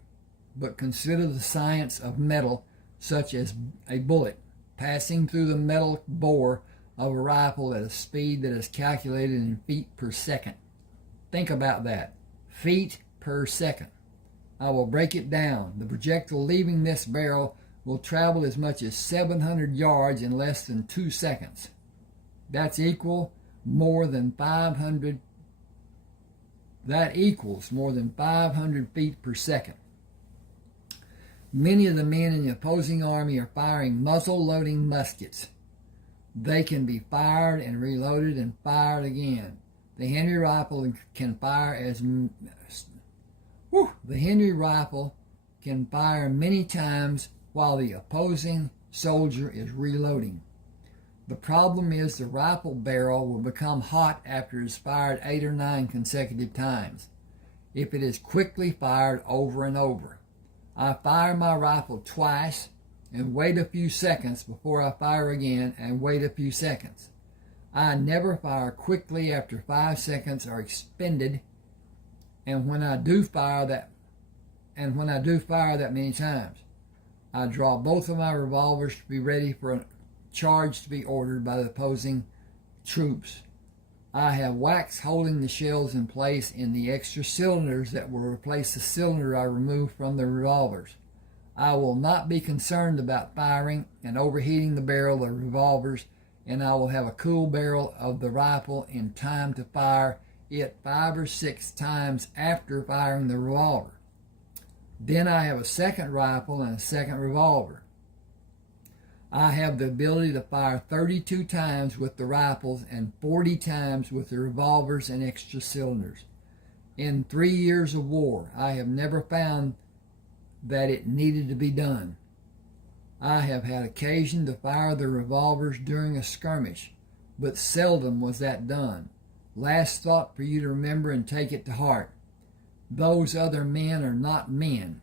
but consider the science of metal, such as a bullet passing through the metal bore of a rifle at a speed that is calculated in feet per second. Think about that. Feet per second. I will break it down. The projectile leaving this barrel will travel as much as 700 yards in less than 2 seconds. That equals more than 500 feet per second. Many of the men in the opposing army are firing muzzle-loading muskets. They can be fired and reloaded and fired again. The Henry rifle can fire many times while the opposing soldier is reloading. The problem is the rifle barrel will become hot after it is fired 8 or 9 consecutive times, if it is quickly fired over and over. I fire my rifle twice and wait a few seconds before I fire again and wait a few seconds. I never fire quickly after 5 seconds are expended, and when I do fire that many times, I draw both of my revolvers to be ready for a charge to be ordered by the opposing troops. I have wax holding the shells in place in the extra cylinders that will replace the cylinder I removed from the revolvers. I will not be concerned about firing and overheating the barrel of the revolvers, and I will have a cool barrel of the rifle in time to fire it 5 or 6 times after firing the revolver. Then I have a second rifle and a second revolver. I have the ability to fire 32 times with the rifles and 40 times with the revolvers and extra cylinders. In 3 years of war, I have never found that it needed to be done. I have had occasion to fire the revolvers during a skirmish, but seldom was that done. Last thought for you to remember and take it to heart. Those other men are not men.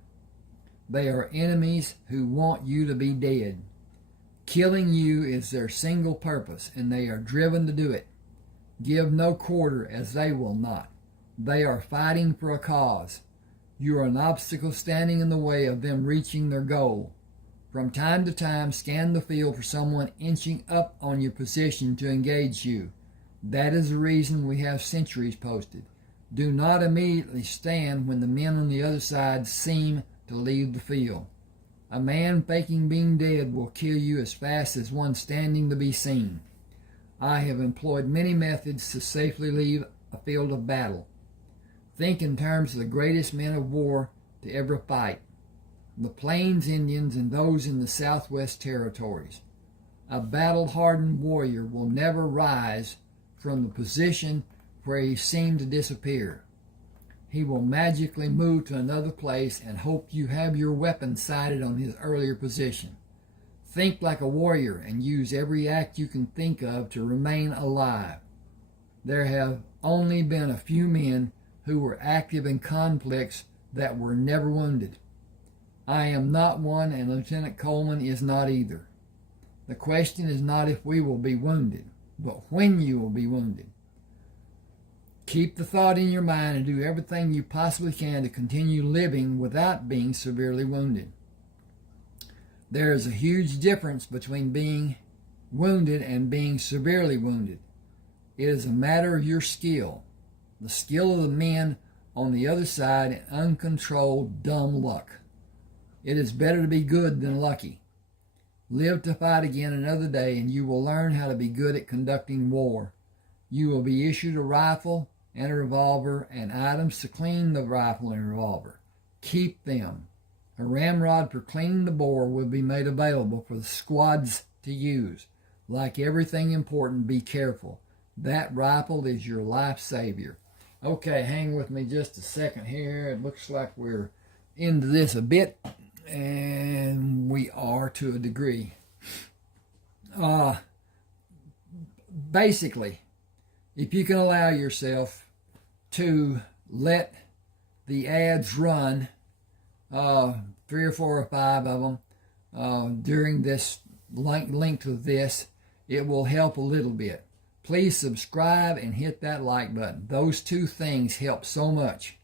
They are enemies who want you to be dead. Killing you is their single purpose, and they are driven to do it. Give no quarter, as they will not. They are fighting for a cause. You are an obstacle standing in the way of them reaching their goal. From time to time, scan the field for someone inching up on your position to engage you. That is the reason we have sentries posted. Do not immediately stand when the men on the other side seem to leave the field. A man faking being dead will kill you as fast as one standing to be seen. I have employed many methods to safely leave a field of battle. Think in terms of the greatest men of war to ever fight, the Plains Indians and those in the Southwest Territories. A battle-hardened warrior will never rise from the position where he seemed to disappear. He will magically move to another place and hope you have your weapon sighted on his earlier position. Think like a warrior and use every act you can think of to remain alive. There have only been a few men who were active in conflicts that were never wounded. I am not one, and Lieutenant Coleman is not either. The question is not if we will be wounded, but when you will be wounded. Keep the thought in your mind and do everything you possibly can to continue living without being severely wounded. There is a huge difference between being wounded and being severely wounded. It is a matter of your skill, the skill of the men on the other side, and uncontrolled dumb luck. It is better to be good than lucky. Live to fight again another day, and you will learn how to be good at conducting war. You will be issued a rifle and a revolver and items to clean the rifle and revolver. Keep them. A ramrod for cleaning the bore will be made available for the squads to use. Like everything important, be careful. That rifle is your life savior. Okay, hang with me just a second here. It looks like we're into this a bit, and we are to a degree. Basically, if you can allow yourself to let the ads run, 3 or 4 or 5 of them, during this length of this, it will help a little bit. Please subscribe and hit that like button. Those two things help so much.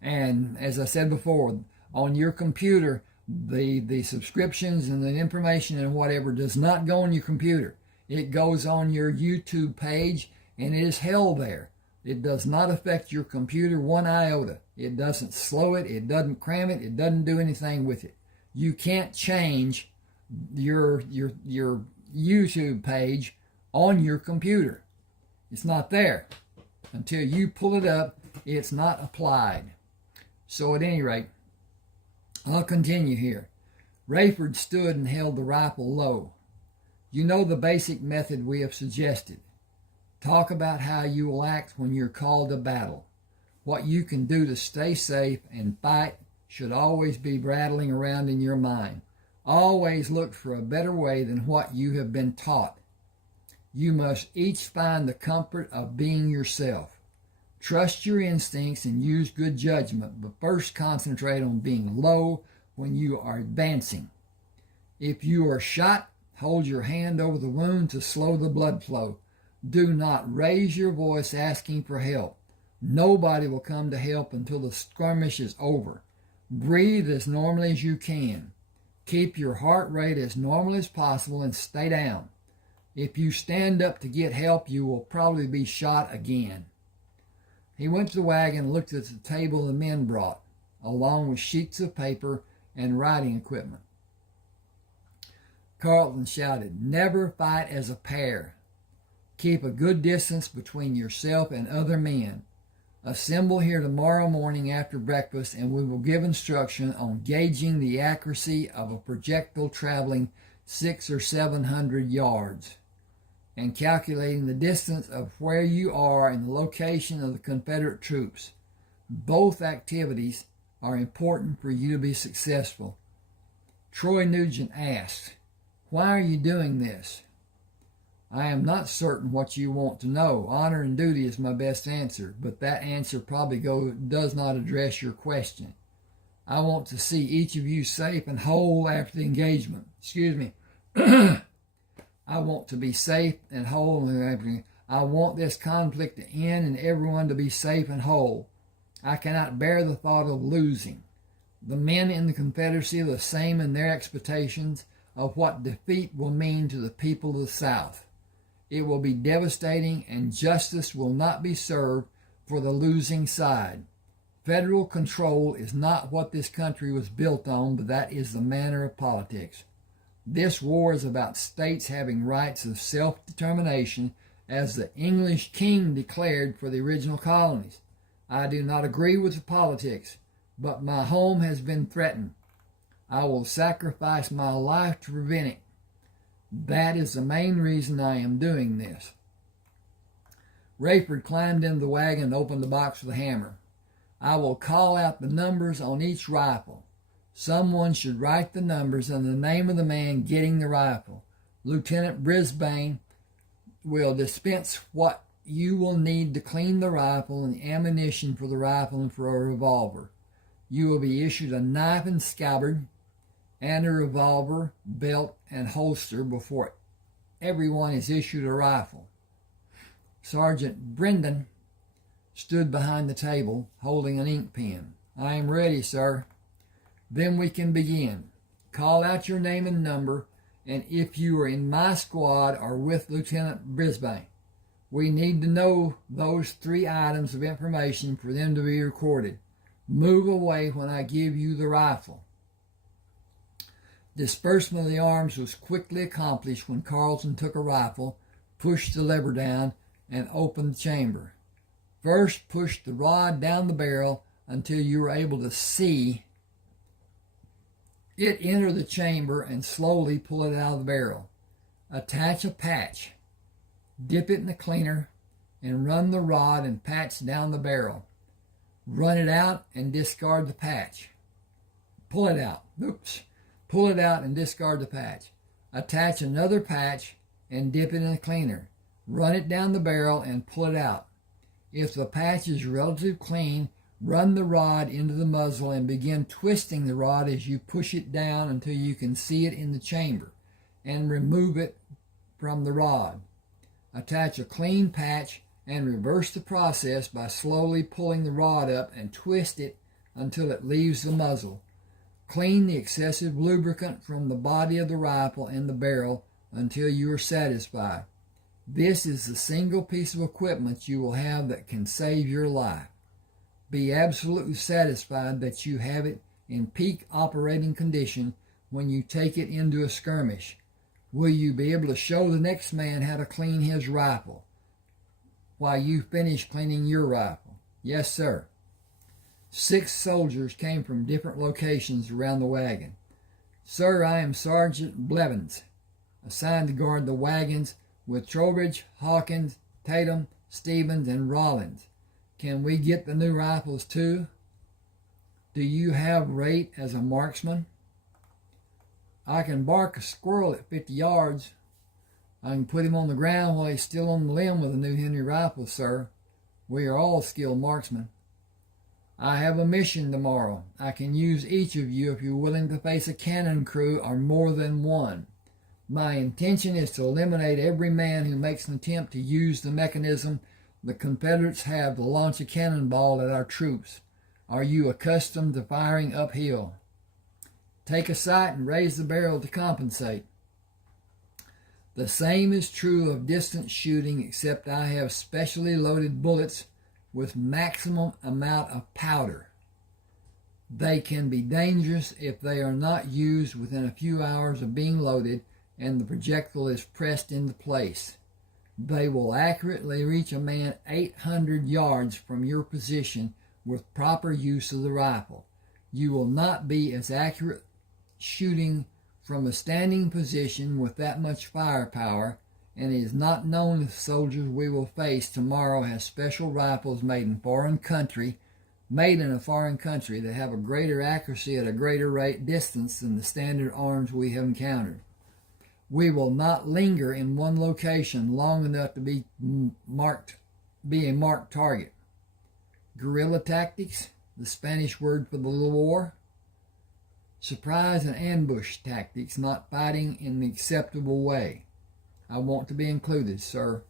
And as I said before, on your computer, the subscriptions and the information and whatever does not go on your computer. It goes on your YouTube page, and it is held there. It does not affect your computer one iota. It doesn't slow it. It doesn't cram it. It doesn't do anything with it. You can't change your YouTube page on your computer. It's not there. Until you pull it up, it's not applied. So at any rate, I'll continue here. Rayford stood and held the rifle low. You know the basic method we have suggested. Talk about how you will act when you're called to battle. What you can do to stay safe and fight should always be rattling around in your mind. Always look for a better way than what you have been taught. You must each find the comfort of being yourself. Trust your instincts and use good judgment, but first concentrate on being low when you are advancing. If you are shot, hold your hand over the wound to slow the blood flow. Do not raise your voice asking for help. Nobody will come to help until the skirmish is over. Breathe as normally as you can. Keep your heart rate as normal as possible and stay down. If you stand up to get help, you will probably be shot again. He went to the wagon and looked at the table the men brought, along with sheets of paper and writing equipment. Carlton shouted, "Never fight as a pair. Keep a good distance between yourself and other men. Assemble here tomorrow morning after breakfast, and we will give instruction on gauging the accuracy of a projectile traveling 600 or 700 yards, and calculating the distance of where you are and the location of the Confederate troops. Both activities are important for you to be successful." Troy Nugent asked, "Why are you doing this?" "I am not certain what you want to know. Honor and duty is my best answer, but that answer probably does not address your question. I want to see each of you safe and whole after the engagement. Excuse me. I want to be safe and whole. I want this conflict to end and everyone to be safe and whole. I cannot bear the thought of losing. The men in the Confederacy are the same in their expectations of what defeat will mean to the people of the South. It will be devastating, and justice will not be served for the losing side. Federal control is not what this country was built on, but that is the manner of politics. This war is about states having rights of self-determination as the English king declared for the original colonies. I do not agree with the politics, but my home has been threatened. I will sacrifice my life to prevent it. That is the main reason I am doing this. Rayford climbed into the wagon and opened the box with a hammer. I will call out the numbers on each rifle. Someone should write the numbers and the name of the man getting the rifle. Lieutenant Brisbane will dispense what you will need to clean the rifle and the ammunition for the rifle and for a revolver. You will be issued a knife and scabbard and a revolver, belt, and holster before everyone is issued a rifle. Sergeant Brendan stood behind the table holding an ink pen. I am ready, sir. Then we can begin. Call out your name and number, and if you are in my squad or with Lieutenant Brisbane. We need to know those 3 items of information for them to be recorded. Move away when I give you the rifle. Disbursement of the arms was quickly accomplished when Carlton took a rifle, pushed the lever down, and opened the chamber. First, push the rod down the barrel until you are able to see it enter the chamber and slowly pull it out of the barrel. Attach a patch. Dip it in the cleaner and run the rod and patch down the barrel. Run it out and discard the patch. Pull it out. Pull it out and discard the patch. Attach another patch and dip it in the cleaner. Run it down the barrel and pull it out. If the patch is relatively clean, run the rod into the muzzle and begin twisting the rod as you push it down until you can see it in the chamber, and remove it from the rod. Attach a clean patch and reverse the process by slowly pulling the rod up and twist it until it leaves the muzzle. Clean the excessive lubricant from the body of the rifle and the barrel until you are satisfied. This is the single piece of equipment you will have that can save your life. Be absolutely satisfied that you have it in peak operating condition when you take it into a skirmish. Will you be able to show the next man how to clean his rifle while you finish cleaning your rifle? Yes, sir. 6 soldiers came from different locations around the wagon. Sir, I am Sergeant Blevins, assigned to guard the wagons with Trowbridge, Hawkins, Tatum, Stevens, and Rollins. Can we get the new rifles too? Do you have rate as a marksman? I can bark a squirrel at 50 yards. I can put him on the ground while he's still on the limb with a new Henry rifle, sir. We are all skilled marksmen. I have a mission tomorrow. I can use each of you if you're willing to face a cannon crew or more than one. My intention is to eliminate every man who makes an attempt to use the mechanism the Confederates have to launch a cannonball at our troops. Are you accustomed to firing uphill? Take a sight and raise the barrel to compensate. The same is true of distance shooting, except I have specially loaded bullets with maximum amount of powder. They can be dangerous if they are not used within a few hours of being loaded and the projectile is pressed into place. They will accurately reach a man 800 yards from your position with proper use of the rifle. You will not be as accurate shooting from a standing position with that much firepower, and it is not known if the soldiers we will face tomorrow have special rifles made in a foreign country that have a greater accuracy at a greater rate distance than the standard arms we have encountered. We will not linger in one location long enough to be a marked target. Guerrilla tactics, the Spanish word for the little war. Surprise and ambush tactics, not fighting in the acceptable way. I want to be included, sir.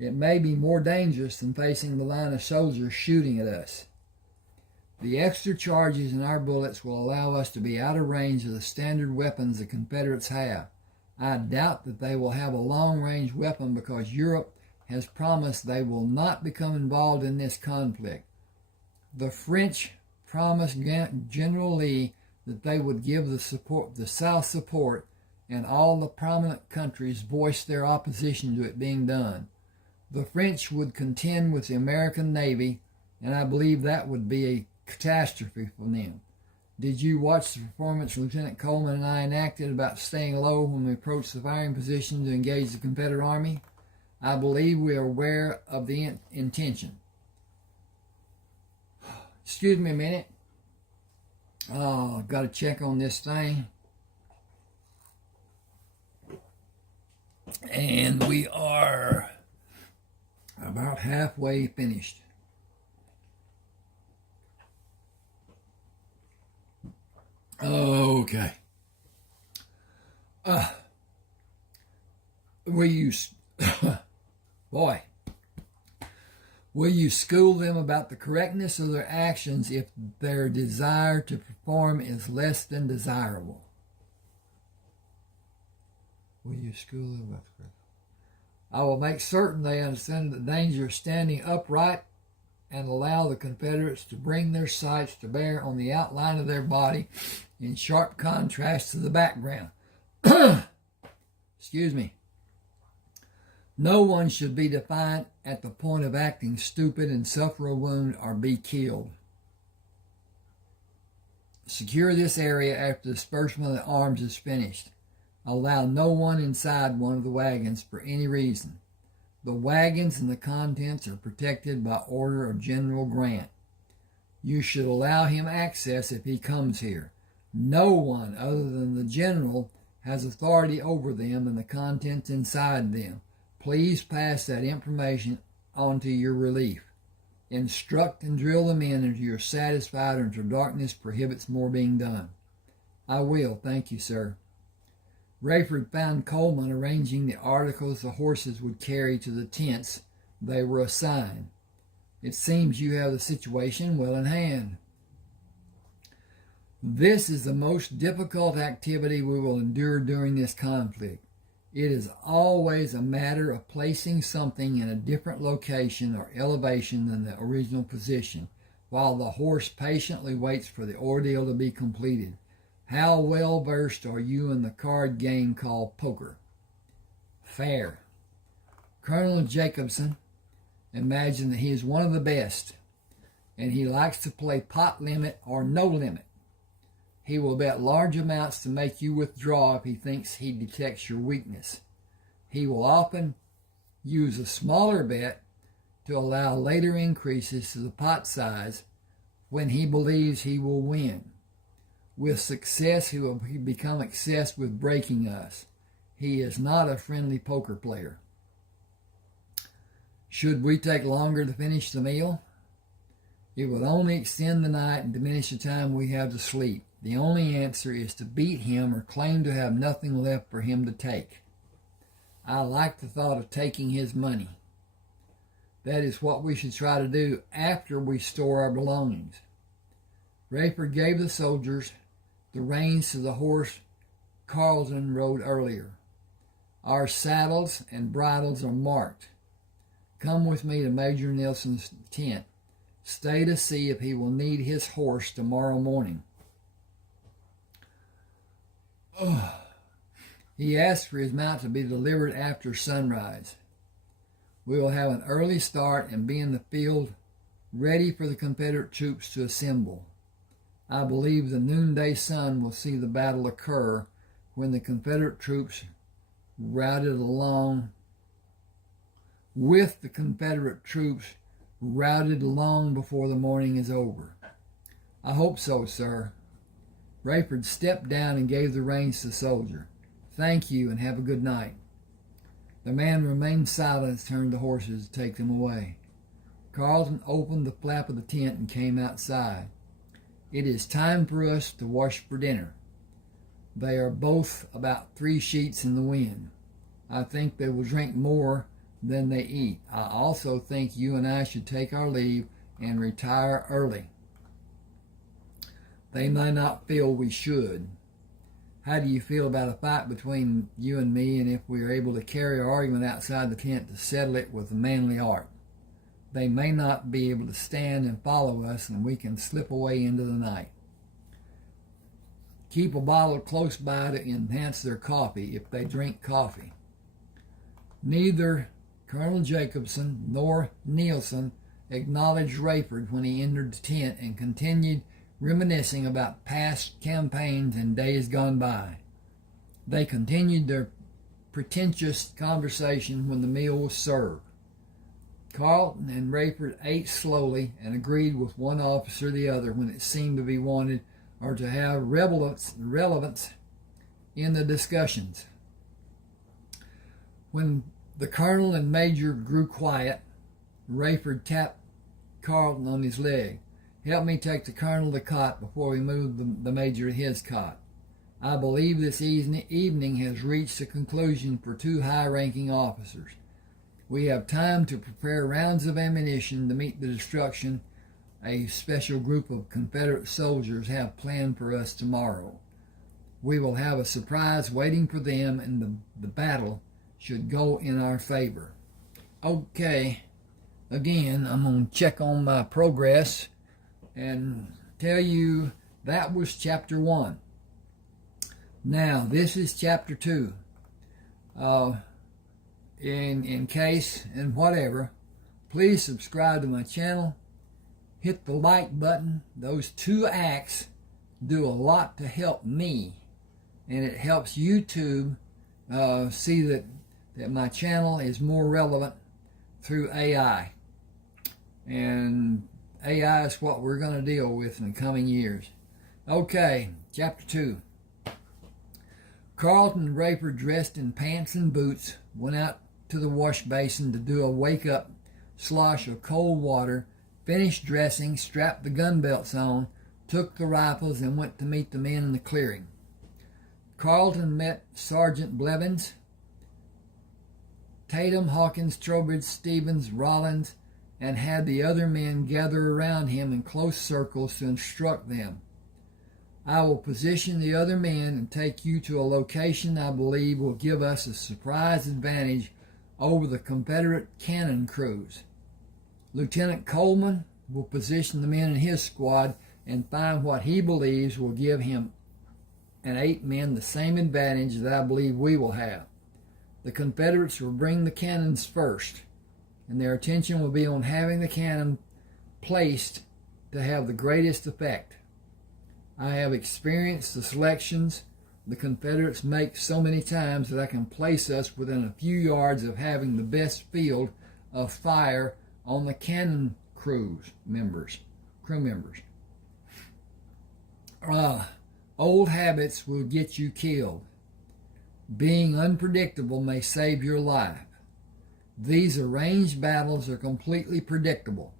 It may be more dangerous than facing the line of soldiers shooting at us. The extra charges in our bullets will allow us to be out of range of the standard weapons the Confederates have. I doubt that they will have a long-range weapon because Europe has promised they will not become involved in this conflict. The French promised General Lee that they would give the South support, and all the prominent countries voiced their opposition to it being done. The French would contend with the American Navy, and I believe that would be a catastrophe for them. Did you watch the performance Lieutenant Coleman and I enacted about staying low when we approached the firing position to engage the Confederate Army? I believe we are aware of the intention. Excuse me a minute. Oh, I've got to check on this thing. And we are about halfway finished. Okay. Will you, boy, will you school them about the correctness of their actions if their desire to perform is less than desirable? Will you school them about the correctness? I will make certain they understand the danger of standing upright and allow the Confederates to bring their sights to bear on the outline of their body in sharp contrast to the background. Excuse me. No one should be defiant at the point of acting stupid and suffer a wound or be killed. Secure this area after the disbursement of the arms is finished. Allow no one inside one of the wagons for any reason. The wagons and the contents are protected by order of General Grant. You should allow him access if he comes here. No one other than the general has authority over them and the contents inside them. Please pass that information on to your relief. Instruct and drill the men until you're satisfied or until darkness prohibits more being done. I will, thank you, sir. Rayford found Coleman arranging the articles the horses would carry to the tents they were assigned. It seems you have the situation well in hand. This is the most difficult activity we will endure during this conflict. It is always a matter of placing something in a different location or elevation than the original position, while the horse patiently waits for the ordeal to be completed. How well versed are you in the card game called poker? Fair. Colonel Jacobson imagined that he is one of the best, and he likes to play pot limit or no limit. He will bet large amounts to make you withdraw if he thinks he detects your weakness. He will often use a smaller bet to allow later increases to the pot size when he believes he will win. With success, he will become obsessed with breaking us. He is not a friendly poker player. Should we take longer to finish the meal? It would only extend the night and diminish the time we have to sleep. The only answer is to beat him or claim to have nothing left for him to take. I like the thought of taking his money. That is what we should try to do after we store our belongings. Rayford gave the soldiers the reins to the horse Carleton rode earlier. Our saddles and bridles are marked. Come with me to Major Nelson's tent. Stay to see if he will need his horse tomorrow morning. He asked for his mount to be delivered after sunrise. We will have an early start and be in the field ready for the Confederate troops to assemble. I believe the noonday sun will see the battle occur when the Confederate troops routed along before the morning is over. I hope so, sir. Rayford stepped down and gave the reins to the soldier. Thank you and have a good night. The man remained silent and turned the horses to take them away. Carleton opened the flap of the tent and came outside. It is time for us to wash for dinner. They are both about 3 sheets in the wind. I think they will drink more than they eat. I also think you and I should take our leave and retire early. They may not feel we should. How do you feel about a fight between you and me, and if we are able to carry our argument outside the tent to settle it with a manly art? They may not be able to stand and follow us, and we can slip away into the night. Keep a bottle close by to enhance their coffee if they drink coffee. Neither Colonel Jacobson nor Nielsen acknowledged Rayford when he entered the tent and continued reminiscing about past campaigns and days gone by. They continued their pretentious conversation when the meal was served. Carlton and Rayford ate slowly and agreed with one officer or the other when it seemed to be wanted or to have relevance in the discussions. When the colonel and major grew quiet, Rayford tapped Carlton on his leg. "Help me take the colonel to the cot before we move the major to his cot. I believe this evening has reached a conclusion for two high-ranking officers. We have time to prepare rounds of ammunition to meet the destruction a special group of Confederate soldiers have planned for us tomorrow. We will have a surprise waiting for them, and the battle should go in our favor." Okay, again, I'm going to check on my progress and tell you that was chapter 1. Now, this is chapter 2. In case and whatever, please subscribe to my channel. Hit the like button. Those 2 acts do a lot to help me, and it helps YouTube see that my channel is more relevant through AI. And AI is what we're going to deal with in the coming years. Okay, chapter 2. Carlton and Rayford, dressed in pants and boots, went out to the wash basin to do a wake-up slosh of cold water, finished dressing, strapped the gun belts on, took the rifles, and went to meet the men in the clearing. Carlton met Sergeant Blevins, Tatum, Hawkins, Trowbridge, Stevens, Rollins, and had the other men gather around him in close circles to instruct them. "I will position the other men and take you to a location I believe will give us a surprise advantage over the Confederate cannon crews. Lieutenant Coleman will position the men in his squad and find what he believes will give him and 8 men the same advantage that I believe we will have. The Confederates will bring the cannons first, and their attention will be on having the cannon placed to have the greatest effect. I have experienced the selections the Confederates make so many times that I can place us within a few yards of having the best field of fire on the cannon crew members. Old habits will get you killed. Being unpredictable may save your life. These arranged battles are completely predictable.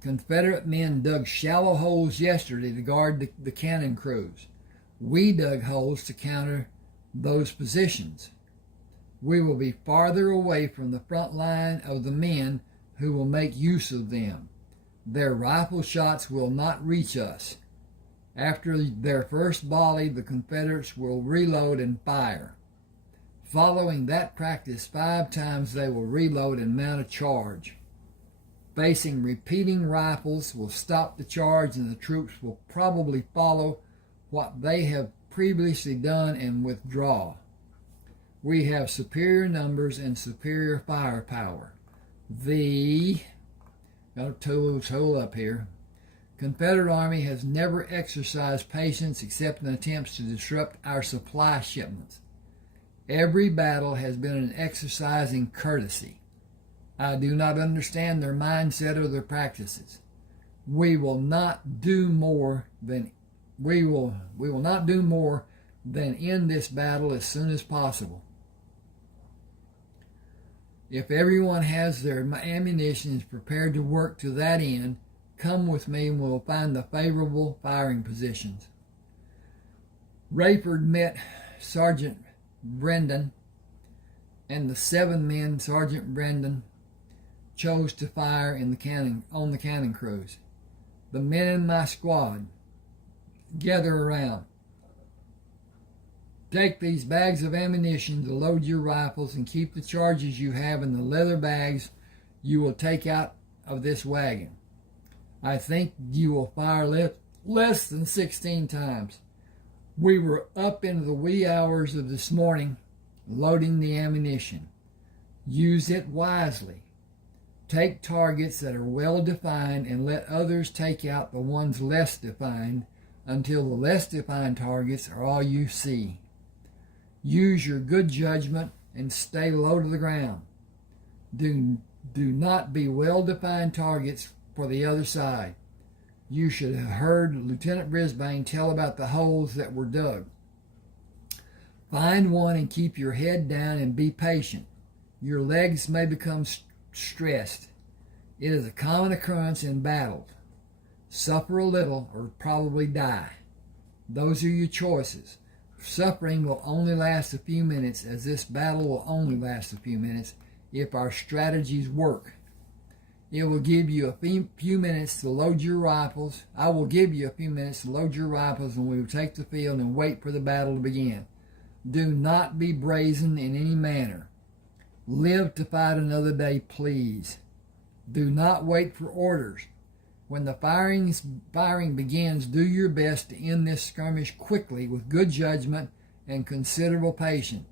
Confederate men dug shallow holes yesterday to guard the cannon crews. We dug holes to counter those positions. We will be farther away from the front line of the men who will make use of them. Their rifle shots will not reach us. After their first volley, the Confederates will reload and fire. Following that practice 5 times, they will reload and mount a charge. Facing repeating rifles will stop the charge, and the troops will probably follow what they have previously done and withdraw. We have superior numbers and superior firepower. Got to hold up here. Confederate Army has never exercised patience except in attempts to disrupt our supply shipments. Every battle has been an exercise in courtesy. I do not understand their mindset or their practices. We will not do more than end this battle as soon as possible. If everyone has their ammunition and is prepared to work to that end, come with me and we'll find the favorable firing positions. Rayford met Sergeant Brendan, and the 7 men Sergeant Brendan chose to fire on the cannon crews. The men in my squad, gather around. Take these bags of ammunition to load your rifles and keep the charges you have in the leather bags you will take out of this wagon. I think you will fire less than 16 times. We were up into the wee hours of this morning loading the ammunition. Use it wisely. Take targets that are well defined and let others take out the ones less defined until the less defined targets are all you see. Use your good judgment and stay low to the ground. Do not be well-defined targets for the other side. You should have heard Lieutenant Brisbane tell about the holes that were dug. Find one and keep your head down and be patient. Your legs may become stressed. It is a common occurrence in battles. Suffer a little or probably die. Those are your choices. Suffering will only last a few minutes, as this battle will only last a few minutes if our strategies work. It will give you a few minutes to load your rifles. I will give you a few minutes to load your rifles, and we will take the field and wait for the battle to begin. Do not be brazen in any manner. Live to fight another day, please. Do not wait for orders. When the firing begins, do your best to end this skirmish quickly with good judgment and considerable patience.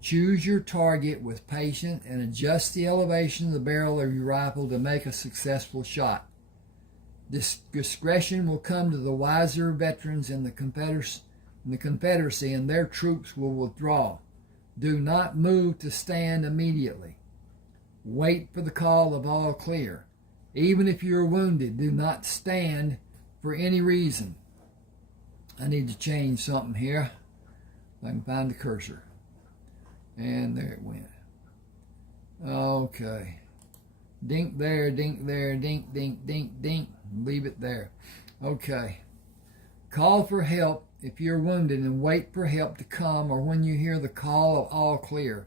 Choose your target with patience and adjust the elevation of the barrel of your rifle to make a successful shot. Discretion will come to the wiser veterans in the Confederacy, and their troops will withdraw. Do not move to stand immediately. Wait for the call of all clear. Even if you are wounded, do not stand for any reason. I need to change something here. If I can find the cursor. And there it went. Okay. Dink there, dink there, dink, dink, dink, dink. Leave it there. Okay. Call for help if you're wounded and wait for help to come or when you hear the call of all clear.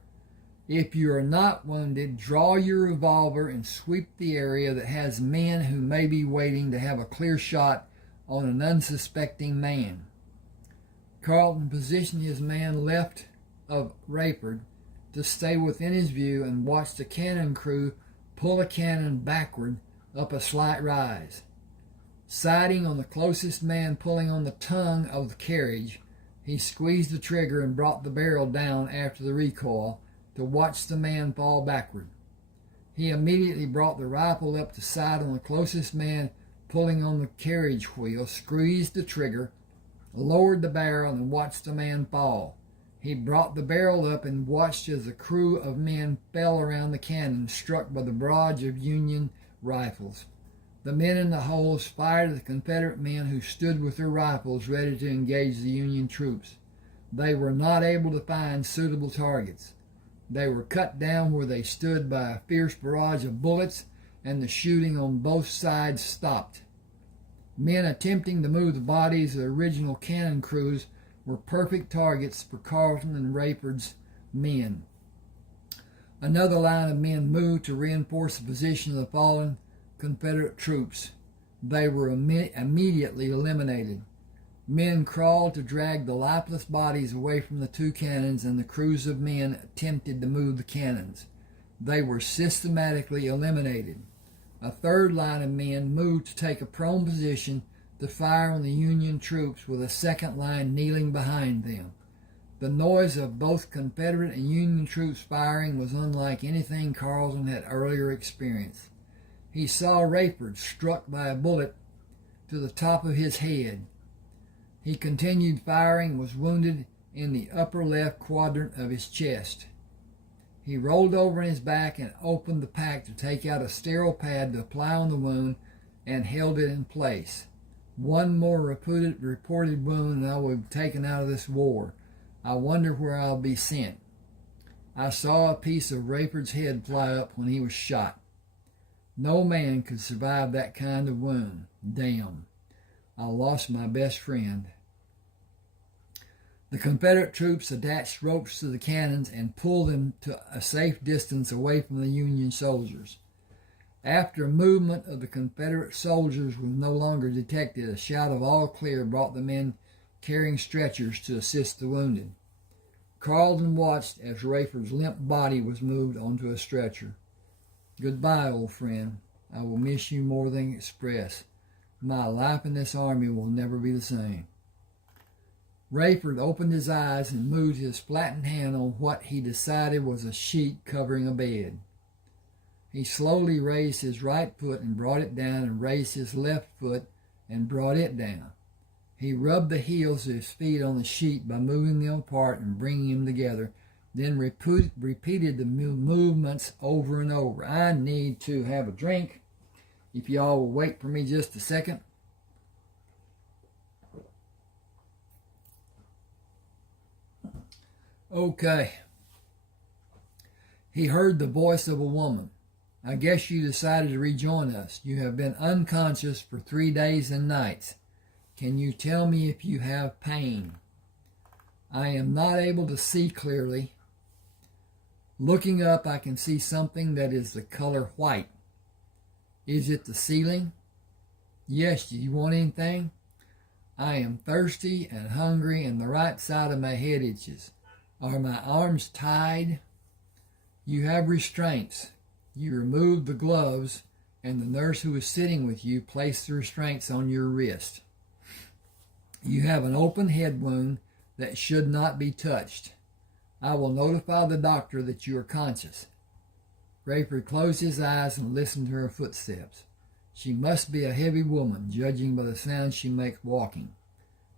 If you are not wounded, draw your revolver and sweep the area that has men who may be waiting to have a clear shot on an unsuspecting man. Carleton positioned his man left of Rayford to stay within his view and watch the cannon crew pull a cannon backward up a slight rise. Sighting on the closest man pulling on the tongue of the carriage, he squeezed the trigger and brought the barrel down after the recoil to watch the man fall backward. He immediately brought the rifle up to sight on the closest man pulling on the carriage wheel, squeezed the trigger, lowered the barrel, and watched the man fall. He brought the barrel up and watched as a crew of men fell around the cannon, struck by the barrage of Union rifles. The men in the holes fired at the Confederate men who stood with their rifles ready to engage the Union troops. They were not able to find suitable targets. They were cut down where they stood by a fierce barrage of bullets, and the shooting on both sides stopped. Men attempting to move the bodies of the original cannon crews were perfect targets for Carleton and Rayford's men. Another line of men moved to reinforce the position of the fallen Confederate troops. They were immediately eliminated. Men crawled to drag the lifeless bodies away from the two cannons, and the crews of men attempted to move the cannons. They were systematically eliminated. A third line of men moved to take a prone position to fire on the Union troops with a second line kneeling behind them. The noise of both Confederate and Union troops firing was unlike anything Carleton had earlier experienced. He saw Rayford struck by a bullet to the top of his head. He continued firing and was wounded in the upper left quadrant of his chest. He rolled over on his back and opened the pack to take out a sterile pad to apply on the wound and held it in place. One more reported wound and I will be taken out of this war. I wonder where I'll be sent. I saw a piece of Rayford's head fly up when he was shot. No man could survive that kind of wound. Damn. I lost my best friend. The Confederate troops attached ropes to the cannons and pulled them to a safe distance away from the Union soldiers. After movement of the Confederate soldiers was no longer detected, a shout of all clear brought the men carrying stretchers to assist the wounded. Carleton watched as Rayford's limp body was moved onto a stretcher. Goodbye, old friend. I will miss you more than express. My life in this army will never be the same. Rayford opened his eyes and moved his flattened hand on what he decided was a sheet covering a bed. He slowly raised his right foot and brought it down, and raised his left foot and brought it down. He rubbed the heels of his feet on the sheet by moving them apart and bringing them together, then repeated the movements over and over. I need to have a drink. If y'all will wait for me just a second. Okay. He heard the voice of a woman. I guess you decided to rejoin us. You have been unconscious for 3 days and nights. Can you tell me if you have pain? I am not able to see clearly. Looking up, I can see something that is the color white. Is it the ceiling? Yes, do you want anything? I am thirsty and hungry, and the right side of my head itches. Are my arms tied? You have restraints. You removed the gloves, and the nurse who was sitting with you placed the restraints on your wrist. You have an open head wound that should not be touched. I will notify the doctor that you are conscious. Rayford closed his eyes and listened to her footsteps. She must be a heavy woman, judging by the sound she makes walking.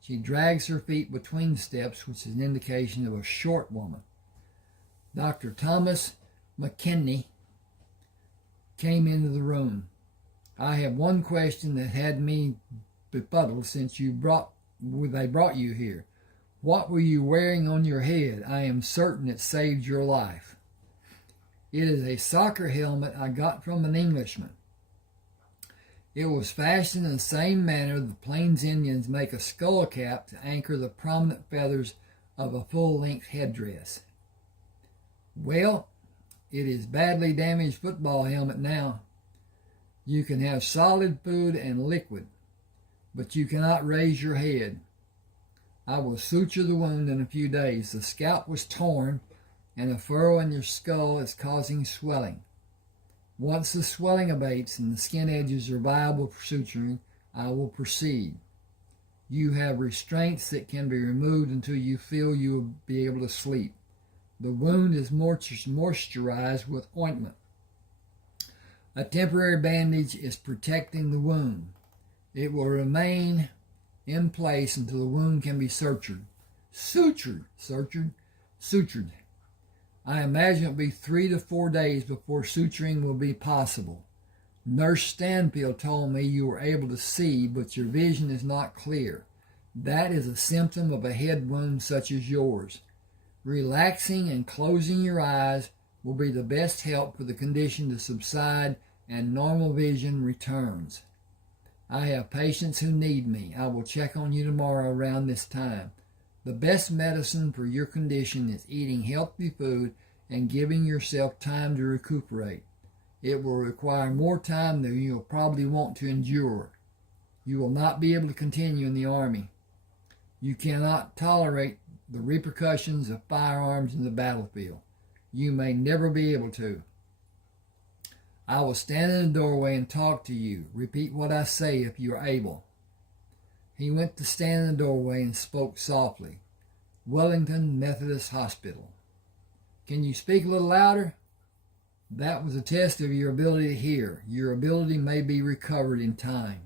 She drags her feet between steps, which is an indication of a short woman. Dr. Thomas McKinney came into the room. I have one question that had me befuddled since they brought you here. What were you wearing on your head? I am certain it saved your life. It is a soccer helmet I got from an Englishman. It was fashioned in the same manner the Plains Indians make a skull cap to anchor the prominent feathers of a full-length headdress. Well, it is badly damaged football helmet now. You can have solid food and liquid, but you cannot raise your head. I will suture the wound in a few days. The scalp was torn, and a furrow in your skull is causing swelling. Once the swelling abates and the skin edges are viable for suturing, I will proceed. You have restraints that can be removed until you feel you will be able to sleep. The wound is moisturized with ointment. A temporary bandage is protecting the wound. It will remain in place until the wound can be sutured. Sutured. I imagine it will be 3 to 4 days before suturing will be possible. Nurse Stanfield told me you were able to see, but your vision is not clear. That is a symptom of a head wound such as yours. Relaxing and closing your eyes will be the best help for the condition to subside and normal vision returns. I have patients who need me. I will check on you tomorrow around this time. The best medicine for your condition is eating healthy food and giving yourself time to recuperate. It will require more time than you will probably want to endure. You will not be able to continue in the Army. You cannot tolerate the repercussions of firearms in the battlefield. You may never be able to. I will stand in the doorway and talk to you. Repeat what I say if you are able. He went to stand in the doorway and spoke softly. Wellington Methodist Hospital. Can you speak a little louder? That was a test of your ability to hear. Your ability may be recovered in time.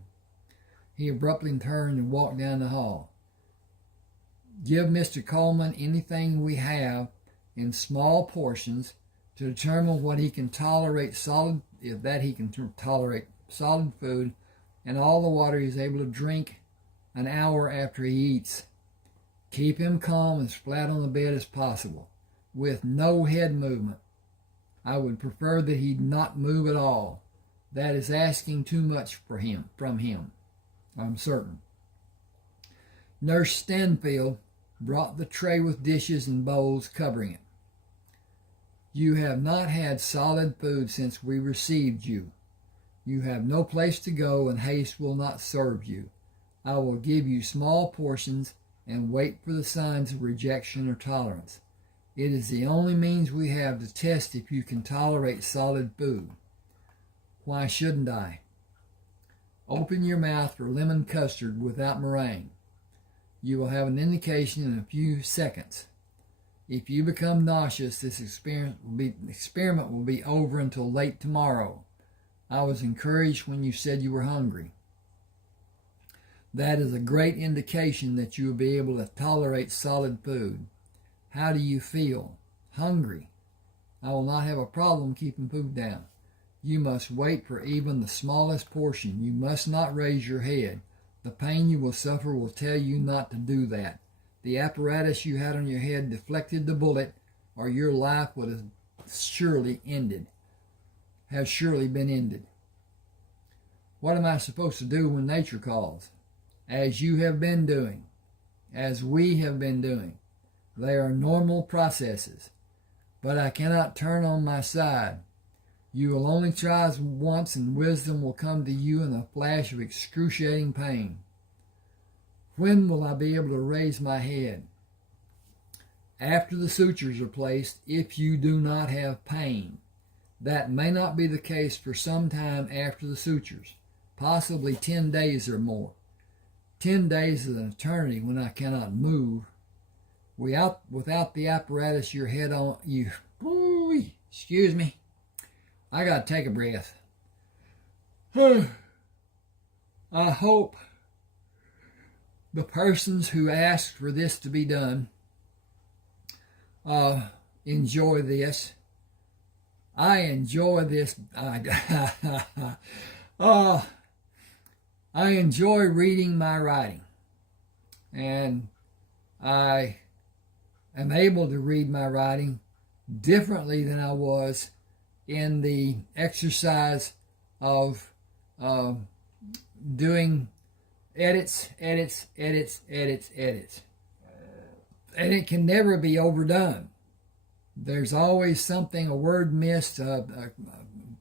He abruptly turned and walked down the hall. Give Mr. Coleman anything we have in small portions to determine what he can tolerate tolerate solid food, and all the water he is able to drink an hour after he eats. Keep him calm as flat on the bed as possible, with no head movement. I would prefer that he not move at all. That is asking too much from him, I'm certain. Nurse Stanfield brought the tray with dishes and bowls covering it. You have not had solid food since we received you. You have no place to go, and haste will not serve you. I will give you small portions and wait for the signs of rejection or tolerance. It is the only means we have to test if you can tolerate solid food. Why shouldn't I? Open your mouth for lemon custard without meringue. You will have an indication in a few seconds. If you become nauseous, this experiment will be over until late tomorrow. I was encouraged when you said you were hungry. That is a great indication that you will be able to tolerate solid food. How do you feel? Hungry. I will not have a problem keeping food down. You must wait for even the smallest portion. You must not raise your head. The pain you will suffer will tell you not to do that. The apparatus you had on your head deflected the bullet, or your life would have surely been ended. What am I supposed to do when nature calls? As you have been doing, as we have been doing. They are normal processes. But I cannot turn on my side. You will only try once, and wisdom will come to you in a flash of excruciating pain. When will I be able to raise my head? After the sutures are placed, if you do not have pain. That may not be the case for some time after the sutures, possibly 10 days or more. 10 days is an eternity when I cannot move. Without the apparatus, your head on you. Excuse me. I gotta take a breath. I hope the persons who asked for this to be done enjoy this. I enjoy this. I enjoy reading my writing, and I am able to read my writing differently than I was in the exercise of doing edits. And it can never be overdone. There's always something, a word missed, a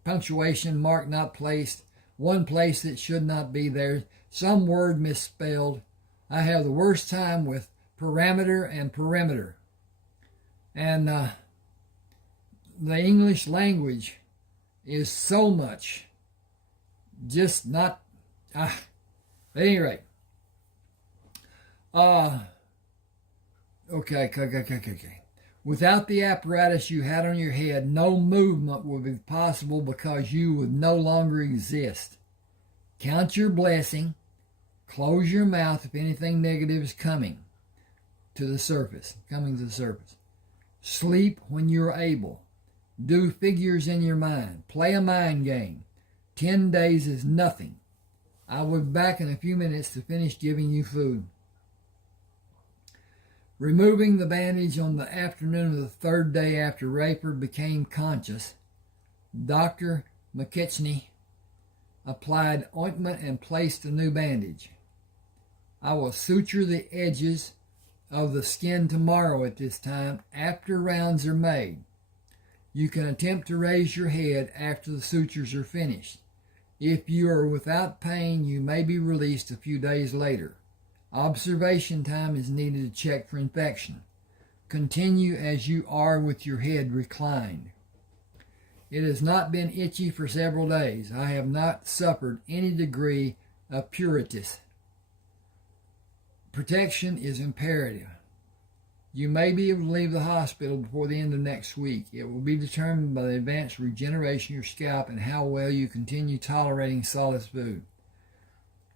punctuation mark not placed, one place that should not be there, some word misspelled. I have the worst time with parameter and perimeter. And the English language is so much just not... at any rate. Okay. Without the apparatus you had on your head, no movement would be possible because you would no longer exist. Count your blessing. Close your mouth if anything negative is coming to the surface. Sleep when you're able. Do figures in your mind. Play a mind game. 10 days is nothing. I will be back in a few minutes to finish giving you food. Removing the bandage on the afternoon of the third day after Rayford became conscious, Dr. McKechnie applied ointment and placed a new bandage. I will suture the edges of the skin tomorrow at this time after rounds are made. You can attempt to raise your head after the sutures are finished. If you are without pain, you may be released a few days later. Observation time is needed to check for infection. Continue as you are with your head reclined. It has not been itchy for several days. I have not suffered any degree of pruritus. Protection is imperative. You may be able to leave the hospital before the end of next week. It will be determined by the advanced regeneration of your scalp and how well you continue tolerating solid food.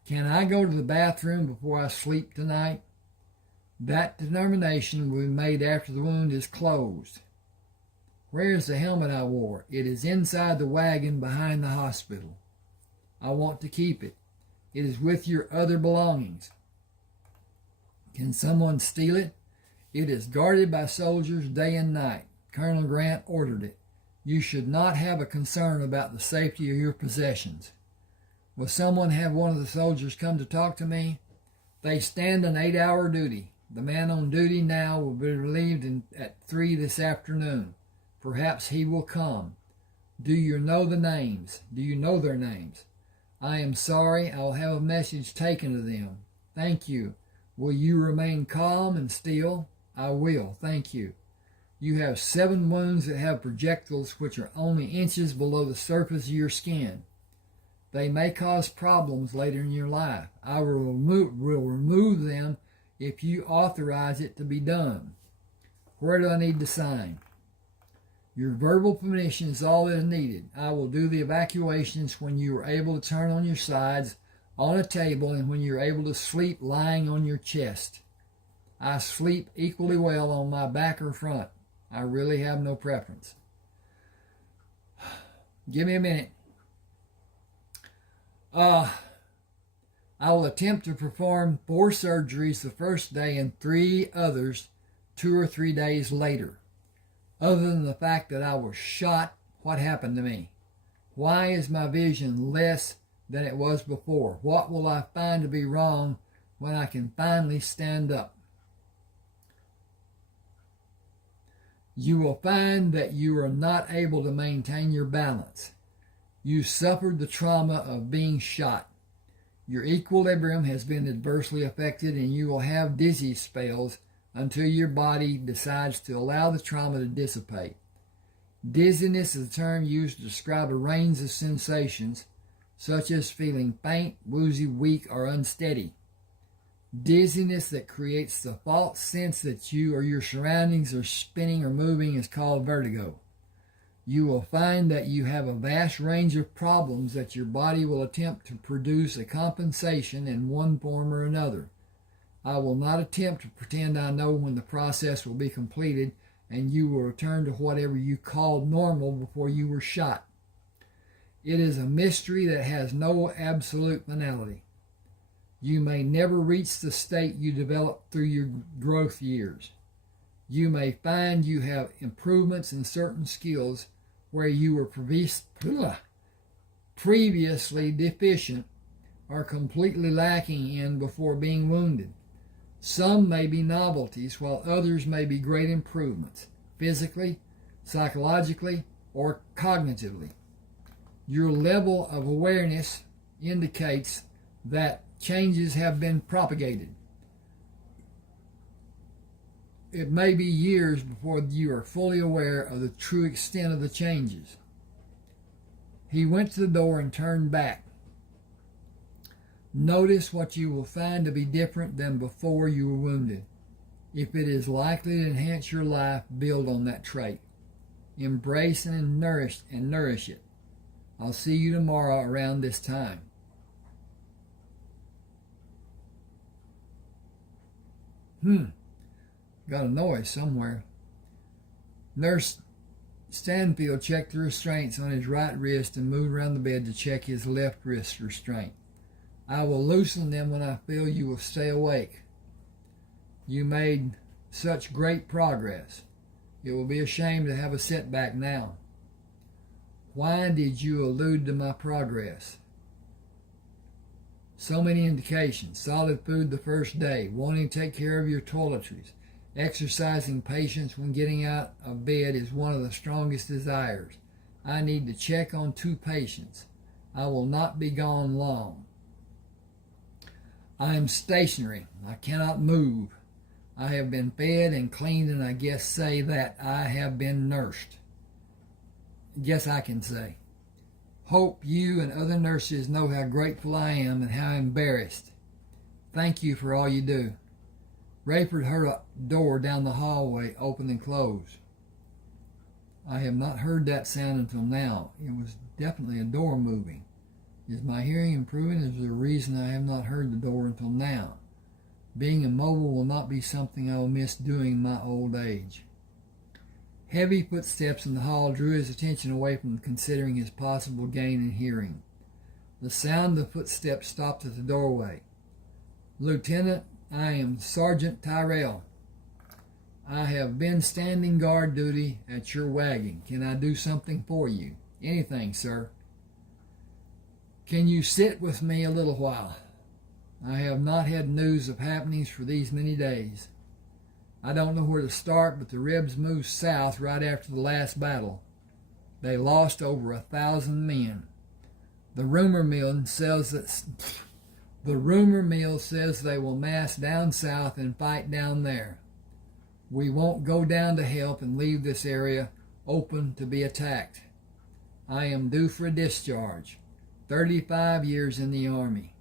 Can I go to the bathroom before I sleep tonight? That determination will be made after the wound is closed. Where is the helmet I wore? It is inside the wagon behind the hospital. I want to keep it. It is with your other belongings. Can someone steal it? It is guarded by soldiers day and night. Colonel Grant ordered it. You should not have a concern about the safety of your possessions. Will someone have one of the soldiers come to talk to me? They stand an 8-hour duty. The man on duty now will be relieved at 3 this afternoon. Perhaps he will come. Do you know their names? I am sorry. I will have a message taken to them. Thank you. Will you remain calm and still? I will. Thank you. You have 7 wounds that have projectiles which are only inches below the surface of your skin. They may cause problems later in your life. I will remove them if you authorize it to be done. Where do I need to sign? Your verbal permission is all that is needed. I will do the evacuations when you are able to turn on your sides on a table and when you're able to sleep lying on your chest. I sleep equally well on my back or front. I really have no preference. Give me a minute. I will attempt to perform 4 surgeries the first day and 3 others 2 or 3 days later. Other than the fact that I was shot, what happened to me? Why is my vision less than it was before? What will I find to be wrong when I can finally stand up? You will find that you are not able to maintain your balance. You suffered the trauma of being shot. Your equilibrium has been adversely affected and you will have dizzy spells until your body decides to allow the trauma to dissipate. Dizziness is a term used to describe a range of sensations, such as feeling faint, woozy, weak, or unsteady. Dizziness that creates the false sense that you or your surroundings are spinning or moving is called vertigo. You will find that you have a vast range of problems that your body will attempt to produce a compensation in one form or another. I will not attempt to pretend I know when the process will be completed and you will return to whatever you called normal before you were shot. It is a mystery that has no absolute finality. You may never reach the state you developed through your growth years. You may find you have improvements in certain skills where you were previously deficient or completely lacking in before being wounded. Some may be novelties, while others may be great improvements, physically, psychologically, or cognitively. Your level of awareness indicates that changes have been propagated. It may be years before you are fully aware of the true extent of the changes. He went to the door and turned back. Notice what you will find to be different than before you were wounded. If it is likely to enhance your life, build on that trait. Embrace and nourish it. I'll see you tomorrow around this time. Got a noise somewhere. Nurse Stanfield checked the restraints on his right wrist and moved around the bed to check his left wrist restraint. I will loosen them when I feel you will stay awake. You made such great progress. It will be a shame to have a setback now. Why did you allude to my progress? So many indications. Solid food the first day, wanting to take care of your toiletries. Exercising patience when getting out of bed is one of the strongest desires. I need to check on 2 patients. I will not be gone long. I am stationary. I cannot move. I have been fed and cleaned, and I guess say that I have been nursed. Guess I can say. Hope you and other nurses know how grateful I am and how embarrassed. Thank you for all you do. Rayford heard a door down the hallway open and close. I have not heard that sound until now. It was definitely a door moving. Is my hearing improving? Is there a reason I have not heard the door until now? Being immobile will not be something I will miss doing in my old age. Heavy footsteps in the hall drew his attention away from considering his possible gain in hearing. The sound of footsteps stopped at the doorway. Lieutenant, I am Sergeant Tyrell. I have been standing guard duty at your wagon. Can I do something for you? Anything, sir. Can you sit with me a little while? I have not had news of happenings for these many days. I don't know where to start, but the Rebs moved south right after the last battle. They lost over 1,000 men. The rumor mill says they will mass down south and fight down there. We won't go down to help and leave this area open to be attacked. I am due for a discharge. 35 years in the Army.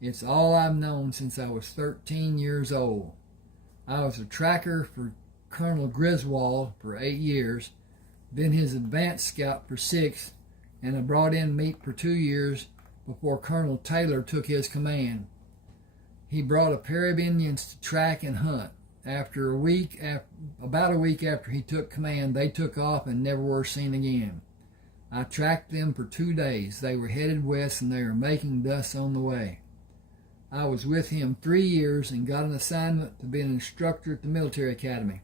It's all I've known since I was 13 years old. I was a tracker for Colonel Griswold for 8 years, then his advance scout for 6, and I brought in meat for 2 years before Colonel Taylor took his command. He brought a pair of Indians to track and hunt. About a week after he took command, they took off and never were seen again. I tracked them for 2 days. They were headed west and they were making dust on the way. I was with him 3 years and got an assignment to be an instructor at the military academy.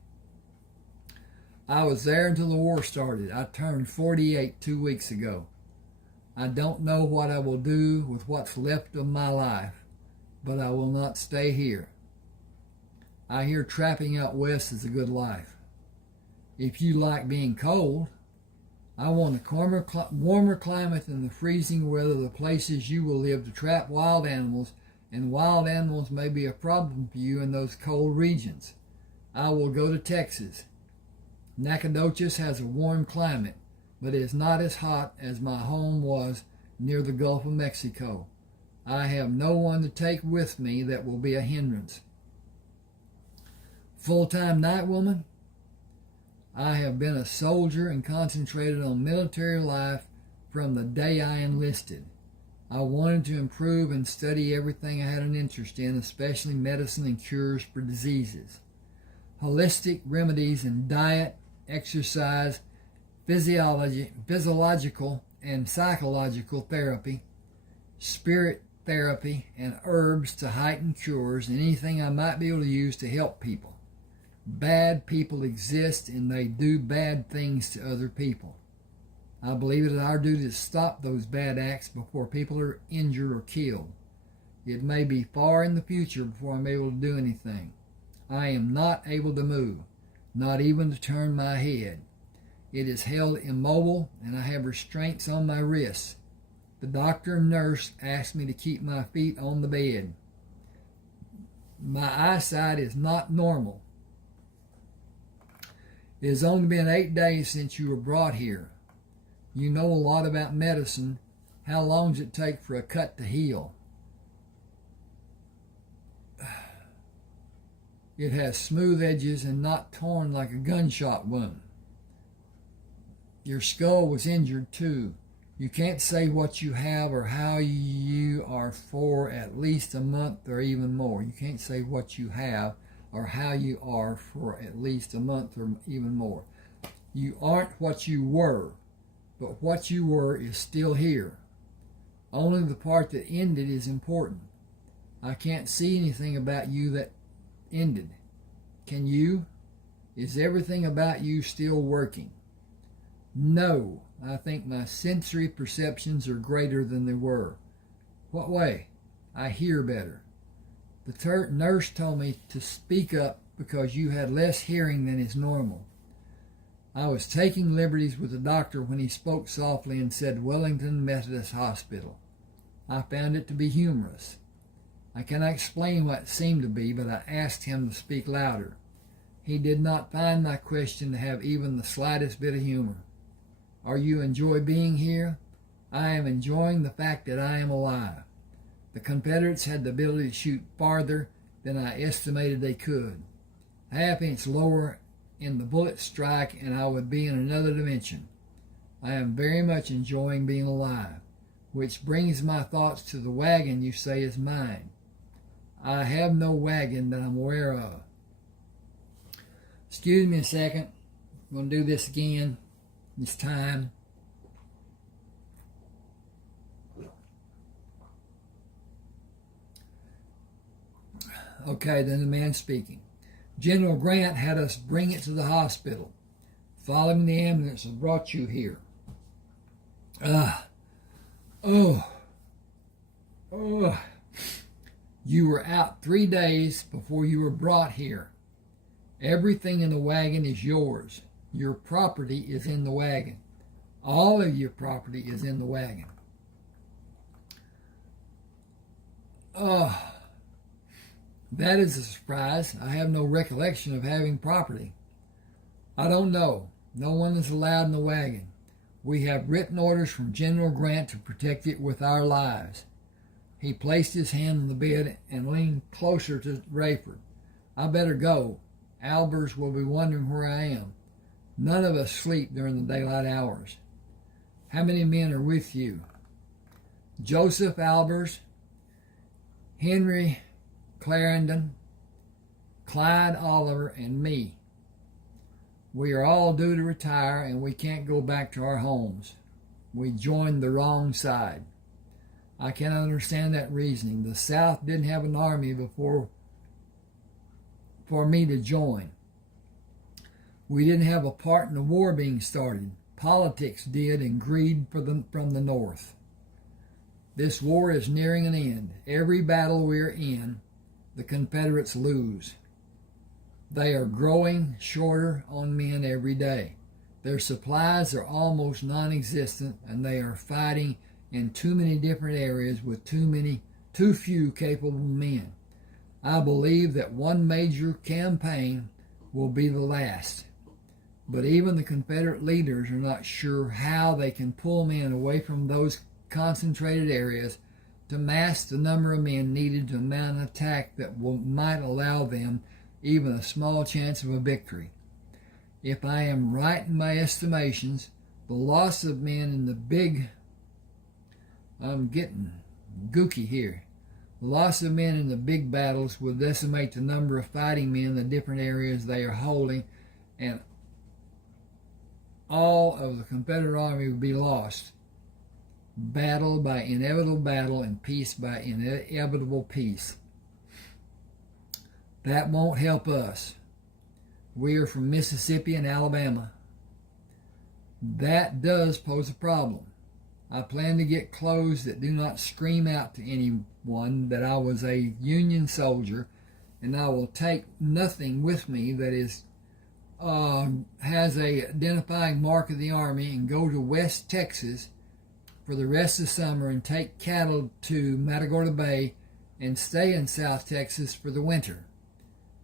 I was there until the war started. I turned 48 2 weeks ago. I don't know what I will do with what's left of my life, but I will not stay here. I hear trapping out west is a good life. If you like being cold, I want a warmer climate than the freezing weather of the places you will live to trap wild animals, and wild animals may be a problem for you in those cold regions. I will go to Texas. Nacogdoches has a warm climate, but it is not as hot as my home was near the Gulf of Mexico. I have no one to take with me that will be a hindrance. Full-time night woman? I have been a soldier and concentrated on military life from the day I enlisted. I wanted to improve and study everything I had an interest in, especially medicine and cures for diseases. Holistic remedies in diet, exercise, physiological and psychological therapy, spirit therapy, and herbs to heighten cures, and anything I might be able to use to help people. Bad people exist and they do bad things to other people. I believe it is our duty to stop those bad acts before people are injured or killed. It may be far in the future before I'm able to do anything. I am not able to move, not even to turn my head. It is held immobile and I have restraints on my wrists. The doctor and nurse asked me to keep my feet on the bed. My eyesight is not normal. It has only been 8 days since you were brought here. You know a lot about medicine. How long does it take for a cut to heal? It has smooth edges and not torn like a gunshot wound. Your skull was injured too. You can't say what you have or how you are for at least a month or even more. You can't say what you have or how you are for at least a month or even more. You aren't what you were, but what you were is still here. Only the part that ended is important. I can't see anything about you that ended. Can you? Is everything about you still working? No, I think my sensory perceptions are greater than they were. What way? I hear better. The nurse told me to speak up because you had less hearing than is normal. I was taking liberties with the doctor when he spoke softly and said Wellington Methodist Hospital. I found it to be humorous. I cannot explain what it seemed to be, but I asked him to speak louder. He did not find my question to have even the slightest bit of humor. Are you enjoy being here? I am enjoying the fact that I am alive. The Confederates had the ability to shoot farther than I estimated they could. Half-inch lower in the bullet strike and I would be in another dimension. I am very much enjoying being alive, which brings my thoughts to the wagon you say is mine. I have no wagon that I'm aware of. Excuse me a second. I'm going to do this again. This time. Okay, then the man speaking. General Grant had us bring it to the hospital. Following the ambulance that brought you here. You were out 3 days before you were brought here. Everything in the wagon is yours. Your property is in the wagon. All of your property is in the wagon. That is a surprise. I have no recollection of having property. I don't know. No one is allowed in the wagon. We have written orders from General Grant to protect it with our lives. He placed his hand on the bed and leaned closer to Rayford. I better go. Albers will be wondering where I am. None of us sleep during the daylight hours. How many men are with you? Joseph Albers, Henry Clarendon, Clyde Oliver, and me. We are all due to retire, and we can't go back to our homes. We joined the wrong side. I cannot understand that reasoning. The South didn't have an army before for me to join. We didn't have a part in the war being started. Politics did, and greed from the North. This war is nearing an end. Every battle we're in, the Confederates lose. They are growing shorter on men every day. Their supplies are almost non-existent, and they are fighting in too many different areas with too few capable men. I believe that one major campaign will be the last. But even the Confederate leaders are not sure how they can pull men away from those concentrated areas to mass the number of men needed to mount an attack that might allow them even a small chance of a victory. If I am right in my estimations, the loss of men in the big... I'm getting gooky here. The loss of men in the big battles will decimate the number of fighting men in the different areas they are holding, and all of the Confederate army will be lost. Battle by inevitable battle and peace by inevitable peace. That won't help us. We are from Mississippi and Alabama. That does pose a problem. I plan to get clothes that do not scream out to anyone that I was a Union soldier, and I will take nothing with me that has a identifying mark of the Army, and go to West Texas for the rest of the summer and take cattle to Matagorda Bay and stay in South Texas for the winter.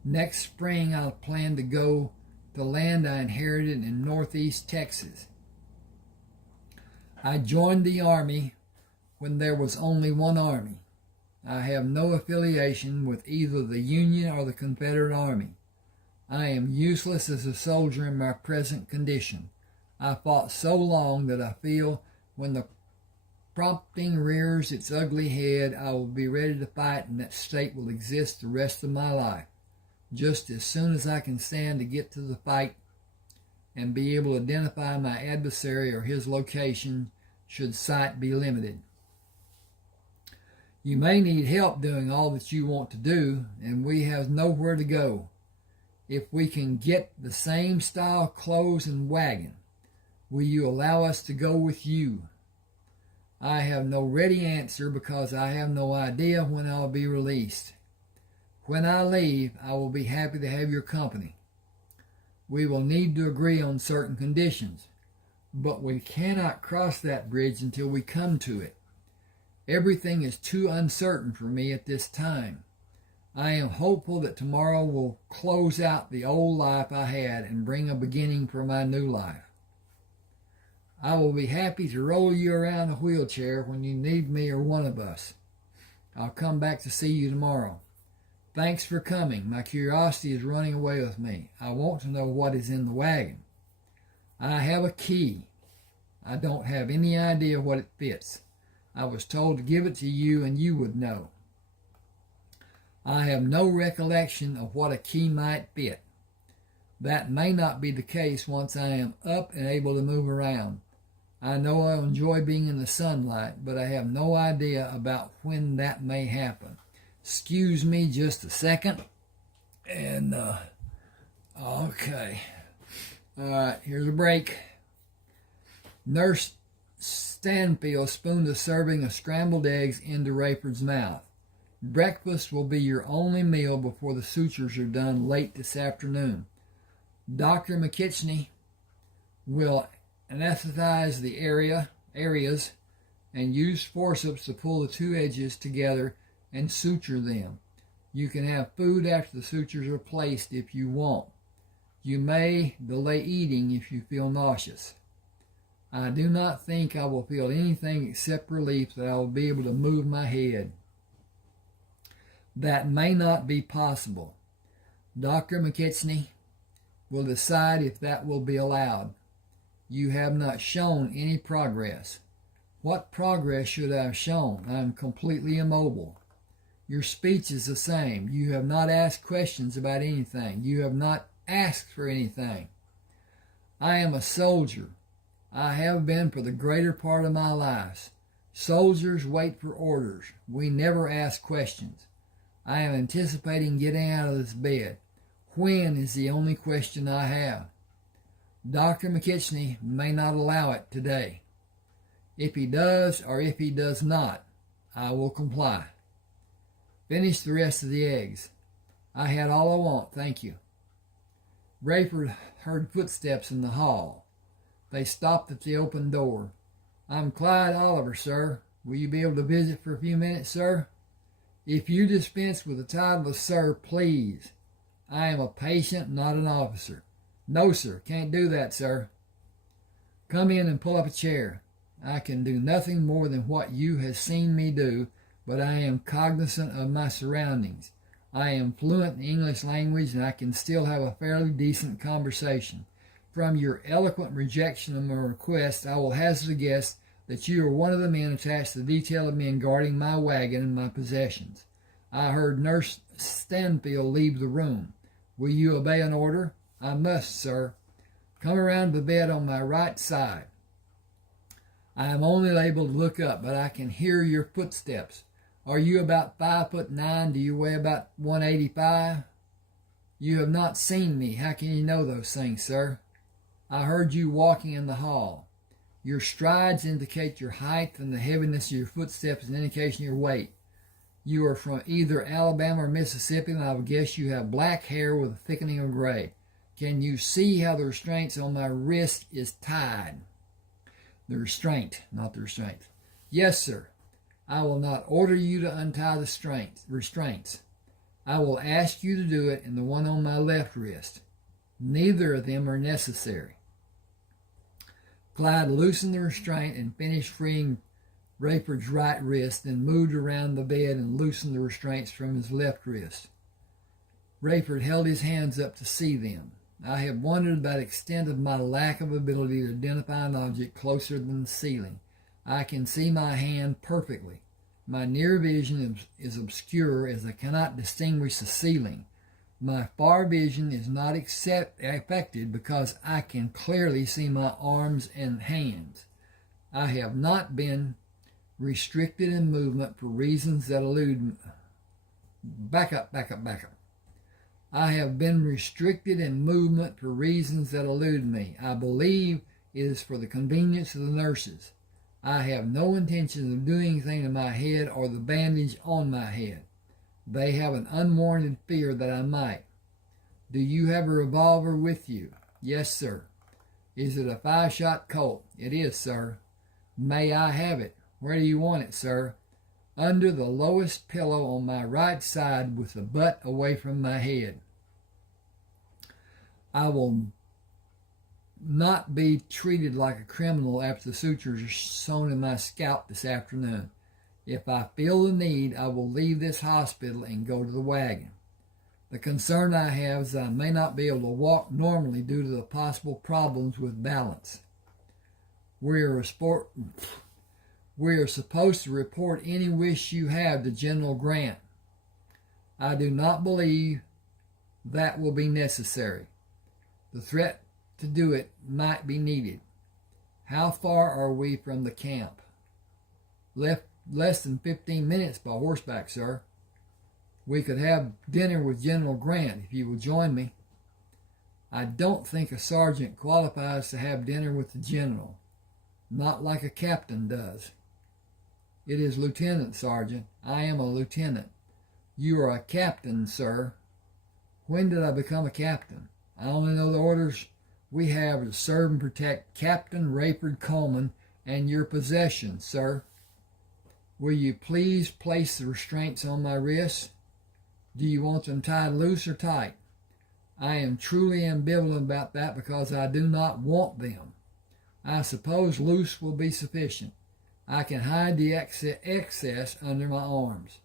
Next spring, I'll plan to go to land I inherited in northeast Texas. I joined the Army when there was only one Army. I have no affiliation with either the Union or the Confederate Army. I am useless as a soldier in my present condition. I fought so long that I feel when the prompting rears its ugly head, I will be ready to fight, and that state will exist the rest of my life. Just as soon as I can stand to get to the fight and be able to identify my adversary or his location should sight be limited. You may need help doing all that you want to do, and we have nowhere to go. If we can get the same style clothes and wagon, will you allow us to go with you? I have no ready answer because I have no idea when I'll be released. When I leave, I will be happy to have your company. We will need to agree on certain conditions, but we cannot cross that bridge until we come to it. Everything is too uncertain for me at this time. I am hopeful that tomorrow will close out the old life I had and bring a beginning for my new life. I will be happy to roll you around a wheelchair when you need me or one of us. I'll come back to see you tomorrow. Thanks for coming. My curiosity is running away with me. I want to know what is in the wagon. I have a key. I don't have any idea what it fits. I was told to give it to you and you would know. I have no recollection of what a key might fit. That may not be the case once I am up and able to move around. I know I'll enjoy being in the sunlight, but I have no idea about when that may happen. Excuse me just a second. And, okay. All right, here's a break. Nurse Stanfield spooned a serving of scrambled eggs into Rayford's mouth. Breakfast will be your only meal before the sutures are done late this afternoon. Dr. McKitchney will anesthetize the areas and use forceps to pull the two edges together and suture them. You can have food after the sutures are placed if you want. You may delay eating if you feel nauseous. I do not think I will feel anything except relief that I will be able to move my head. That may not be possible. Dr. McKechnie will decide if that will be allowed. You have not shown any progress. What progress should I have shown? I am completely immobile. Your speech is the same. You have not asked questions about anything. You have not asked for anything. I am a soldier. I have been for the greater part of my life. Soldiers wait for orders. We never ask questions. I am anticipating getting out of this bed. When is the only question I have. Dr. McKechnie may not allow it today. If he does or if he does not, I will comply. Finish the rest of the eggs. I had all I want, thank you. Rayford heard footsteps in the hall. They stopped at the open door. I'm Clyde Oliver, sir. Will you be able to visit for a few minutes, sir? If you dispense with the title of sir, please. I am a patient, not an officer. No, sir, can't do that, sir. Come in and pull up a chair. I can do nothing more than what you have seen me do, but I am cognizant of my surroundings. I am fluent in the English language, and I can still have a fairly decent conversation. From your eloquent rejection of my request, I will hazard a guess that you are one of the men attached to the detail of men guarding my wagon and my possessions. I heard Nurse Stanfield leave the room. Will you obey an order? I must, sir. Come around the bed on my right side. I am only able to look up, but I can hear your footsteps. Are you about 5'9"? Do you weigh about 185? You have not seen me. How can you know those things, sir? I heard you walking in the hall. Your strides indicate your height, and the heaviness of your footsteps is an indication of your weight. You are from either Alabama or Mississippi, and I would guess you have black hair with a thickening of gray. Can you see how the restraints on my wrist is tied? The restraint, not the restraint. Yes, sir. I will not order you to untie the restraints. I will ask you to do it in the one on my left wrist. Neither of them are necessary. Clyde loosened the restraint and finished freeing Rayford's right wrist, then moved around the bed and loosened the restraints from his left wrist. Rayford held his hands up to see them. I have wondered about the extent of my lack of ability to identify an object closer than the ceiling. I can see my hand perfectly. My near vision is obscure as I cannot distinguish the ceiling. My far vision is not affected because I can clearly see my arms and hands. I have not been restricted in movement for reasons that elude me. Back up. I have been restricted in movement for reasons that elude me. I believe it is for the convenience of the nurses. I have no intention of doing anything to my head or the bandage on my head. They have an unwarranted fear that I might. Do you have a revolver with you? Yes, sir. Is it a 5-shot Colt? It is, sir. May I have it? Where do you want it, sir? Under the lowest pillow on my right side with the butt away from my head. I will not be treated like a criminal after the sutures are sewn in my scalp this afternoon. If I feel the need, I will leave this hospital and go to the wagon. The concern I have is that I may not be able to walk normally due to the possible problems with balance. We are supposed to report any wish you have to General Grant. I do not believe that will be necessary. The threat to do it might be needed. How far are we from the camp? Less than 15 minutes by horseback, sir. We could have dinner with General Grant if you will join me. I don't think a sergeant qualifies to have dinner with the general. Not like a captain does. It is lieutenant, sergeant. I am a lieutenant. You are a captain, sir. When did I become a captain? I only know the orders we have to serve and protect Captain Rayford Coleman and your possessions, sir. Will you please place the restraints on my wrists? Do you want them tied loose or tight? I am truly ambivalent about that because I do not want them. I suppose loose will be sufficient. I can hide the excess under my arms.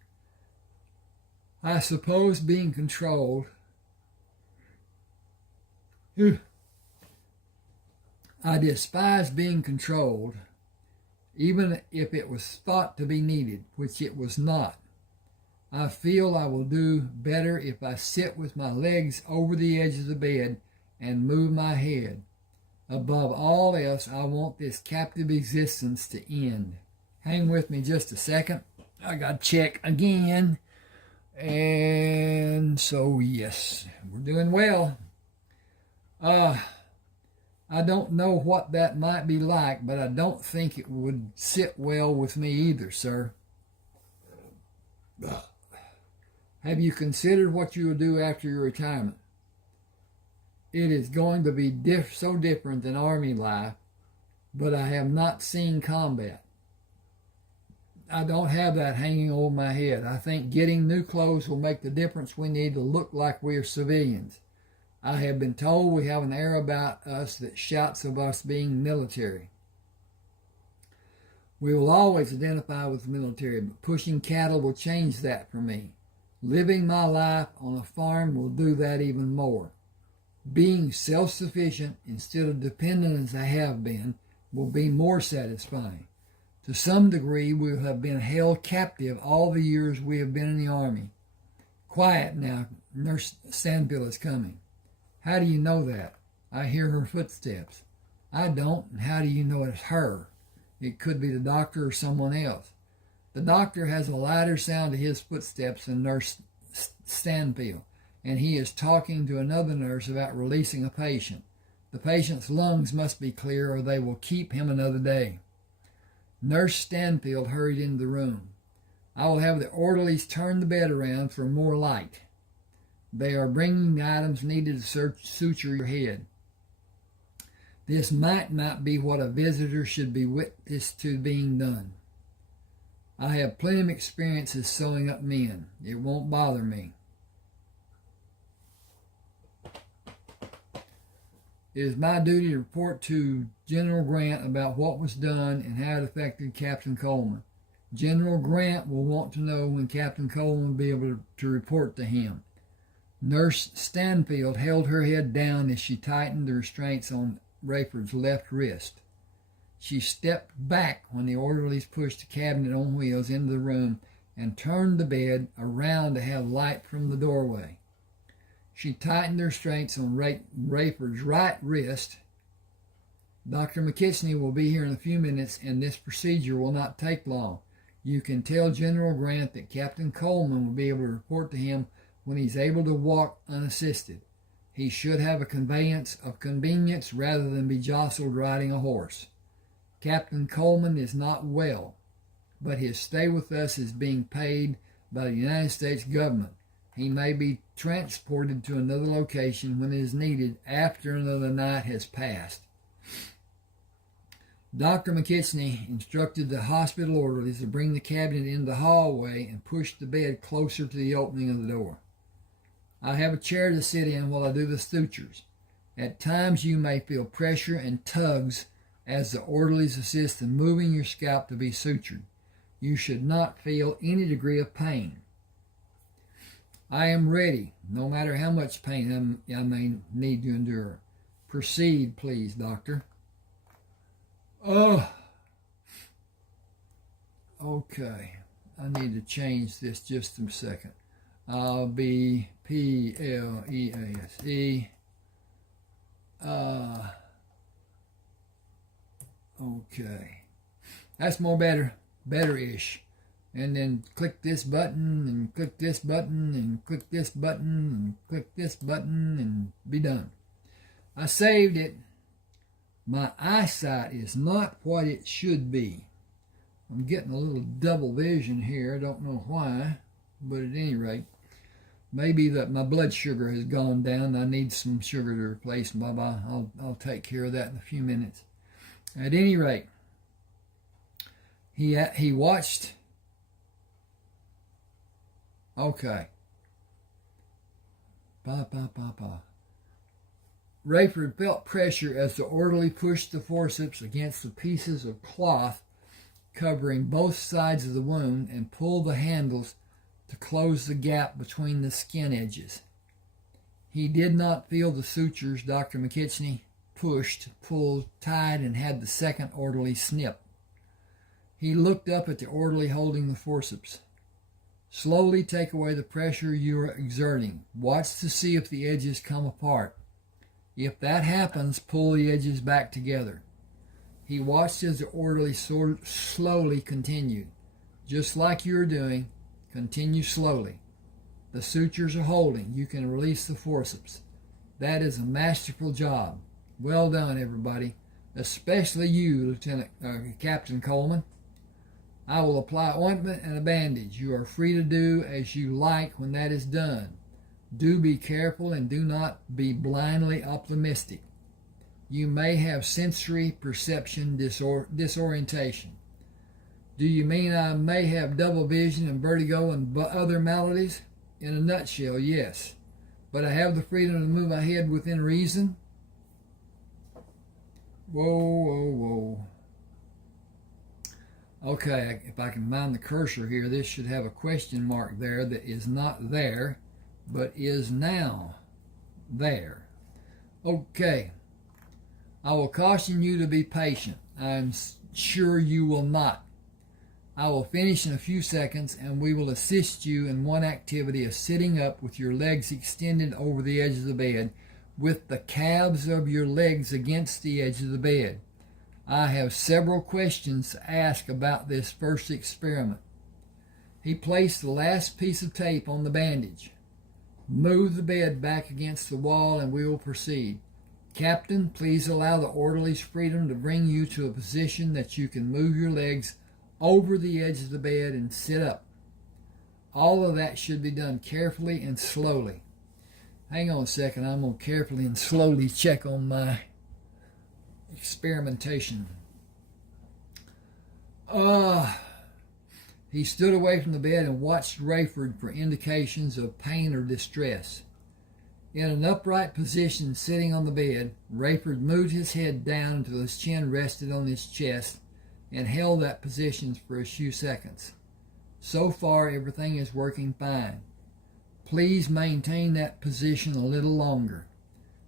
I suppose being controlled. I despise being controlled, even if it was thought to be needed, which it was not. I feel I will do better if I sit with my legs over the edge of the bed and move my head. Above all else, I want this captive existence to end. Hang with me just a second. I got to check again. And so, yes, we're doing well. I don't know what that might be like, but I don't think it would sit well with me either, sir. Have you considered what you will do after your retirement? It is going to be so different than Army life, but I have not seen combat. I don't have that hanging over my head. I think getting new clothes will make the difference we need to look like we are civilians. I have been told we have an air about us that shouts of us being military. We will always identify with the military, but pushing cattle will change that for me. Living my life on a farm will do that even more. Being self-sufficient instead of dependent as I have been will be more satisfying. To some degree, we have been held captive all the years we have been in the Army. Quiet now, Nurse Stanfield is coming. How do you know that? I hear her footsteps. I don't, and how do you know it's her? It could be the doctor or someone else. The doctor has a lighter sound to his footsteps than Nurse Stanfield, and he is talking to another nurse about releasing a patient. The patient's lungs must be clear or they will keep him another day. Nurse Stanfield hurried into the room. I will have the orderlies turn the bed around for more light. They are bringing the items needed to suture your head. This might not be what a visitor should be witness to being done. I have plenty of experiences sewing up men. It won't bother me. It is my duty to report to General Grant about what was done and how it affected Captain Coleman. General Grant will want to know when Captain Coleman will be able to report to him. Nurse Stanfield held her head down as she tightened the restraints on Rayford's left wrist. She stepped back when the orderlies pushed the cabinet on wheels into the room and turned the bed around to have light from the doorway. She tightened the restraints on Rayford's right wrist. Dr. McKitchney will be here in a few minutes, and this procedure will not take long. You can tell General Grant that Captain Coleman will be able to report to him when he's able to walk unassisted. He should have a conveyance of convenience rather than be jostled riding a horse. Captain Coleman is not well, but his stay with us is being paid by the United States government. He may be transported to another location when it is needed after another night has passed. Dr. McKitchney instructed the hospital orderlies to bring the cabinet into the hallway and push the bed closer to the opening of the door. I have a chair to sit in while I do the sutures. At times you may feel pressure and tugs as the orderlies assist in moving your scalp to be sutured. You should not feel any degree of pain. I am ready, no matter how much pain I may need to endure. Proceed, please, doctor. Oh, okay. I need to change this just a second. I'll be P-L-E-A-S-E. Okay. That's more better-ish. And then click this button, and click this button, and click this button, and click this button, and be done. I saved it. My eyesight is not what it should be. I'm getting a little double vision here. I don't know why, but at any rate, maybe that my blood sugar has gone down. I need some sugar to replace. Bye-bye. I'll take care of that in a few minutes. At any rate, he watched. Okay. Rayford felt pressure as the orderly pushed the forceps against the pieces of cloth covering both sides of the wound and pulled the handles to close the gap between the skin edges. He did not feel the sutures Dr. McKitchney pushed, pulled, tied, and had the second orderly snip. He looked up at the orderly holding the forceps. Slowly take away the pressure you are exerting. Watch to see if the edges come apart. If that happens, pull the edges back together. He watched as the orderly slowly continued. Just like you are doing, continue slowly. The sutures are holding. You can release the forceps. That is a masterful job. Well done, everybody, especially you, Captain Coleman. I will apply ointment and a bandage. You are free to do as you like when that is done. Do be careful and do not be blindly optimistic. You may have sensory perception disorientation. Do you mean I may have double vision and vertigo and other maladies? In a nutshell, yes. But I have the freedom to move my head within reason. Whoa. Okay, if I can find the cursor here, this should have a question mark there that is not there, but is now there. Okay. I will caution you to be patient. I am sure you will not. I will finish in a few seconds, and we will assist you in one activity of sitting up with your legs extended over the edge of the bed, with the calves of your legs against the edge of the bed. I have several questions to ask about this first experiment. He placed the last piece of tape on the bandage. Move the bed back against the wall and we will proceed. Captain, please allow the orderly's freedom to bring you to a position that you can move your legs over the edge of the bed and sit up. All of that should be done carefully and slowly. Hang on a second, I'm going to carefully and slowly check on my experimentation. He stood away from the bed and watched Rayford for indications of pain or distress. In an upright position sitting on the bed, Rayford moved his head down until his chin rested on his chest and held that position for a few seconds. So far, everything is working fine. Please maintain that position a little longer.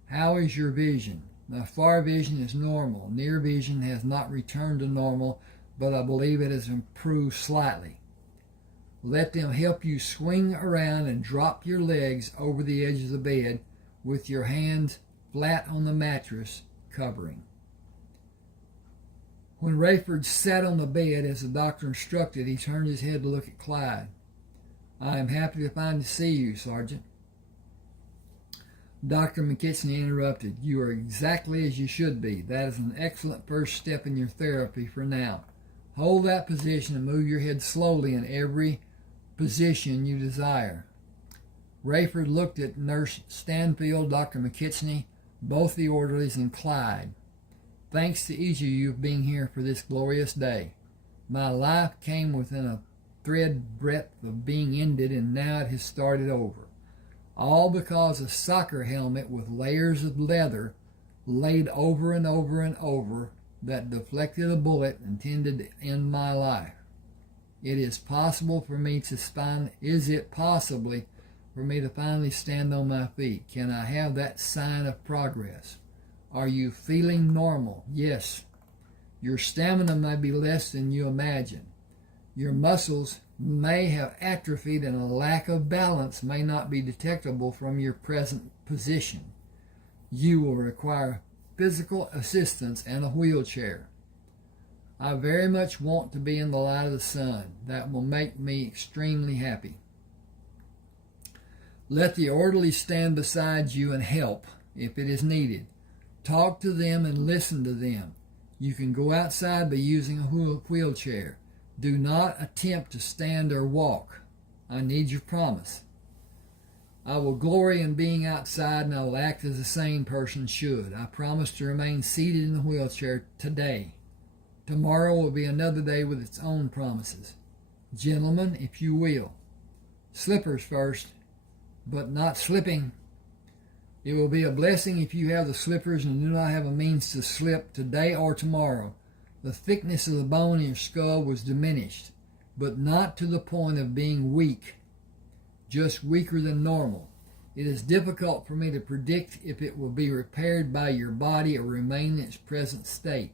How is your vision? My far vision is normal. Near vision has not returned to normal, but I believe it has improved slightly. Let them help you swing around and drop your legs over the edge of the bed with your hands flat on the mattress covering. When Rayford sat on the bed as the doctor instructed, he turned his head to look at Clyde. I am happy to see you, Sergeant. Dr. McKitchney interrupted. You are exactly as you should be. That is an excellent first step in your therapy for now. Hold that position and move your head slowly in every position you desire. Rayford looked at Nurse Stanfield, Dr. McKitchney, both the orderlies, and Clyde. Thanks to each of you for being here for this glorious day. My life came within a thread breadth of being ended, and now it has started over. All because a soccer helmet with layers of leather laid over and over and over that deflected a bullet intended to end my life. Is it possible for me to finally stand on my feet? Can I have that sign of progress? Are you feeling normal? Yes. Your stamina may be less than you imagine. Your muscles may have atrophied and a lack of balance may not be detectable from your present position. You will require physical assistance and a wheelchair. I very much want to be in the light of the sun. That will make me extremely happy. Let the orderly stand beside you and help if it is needed. Talk to them and listen to them. You can go outside by using a wheelchair. Do not attempt to stand or walk. I need your promise. I will glory in being outside, and I will act as a sane person should. I promise to remain seated in the wheelchair today. Tomorrow will be another day with its own promises. Gentlemen, if you will. Slippers first, but not slipping. It will be a blessing if you have the slippers and do not have a means to slip today or tomorrow. The thickness of the bone in your skull was diminished, but not to the point of being weak. just weaker than normal. It is difficult for me to predict if it will be repaired by your body or remain in its present state.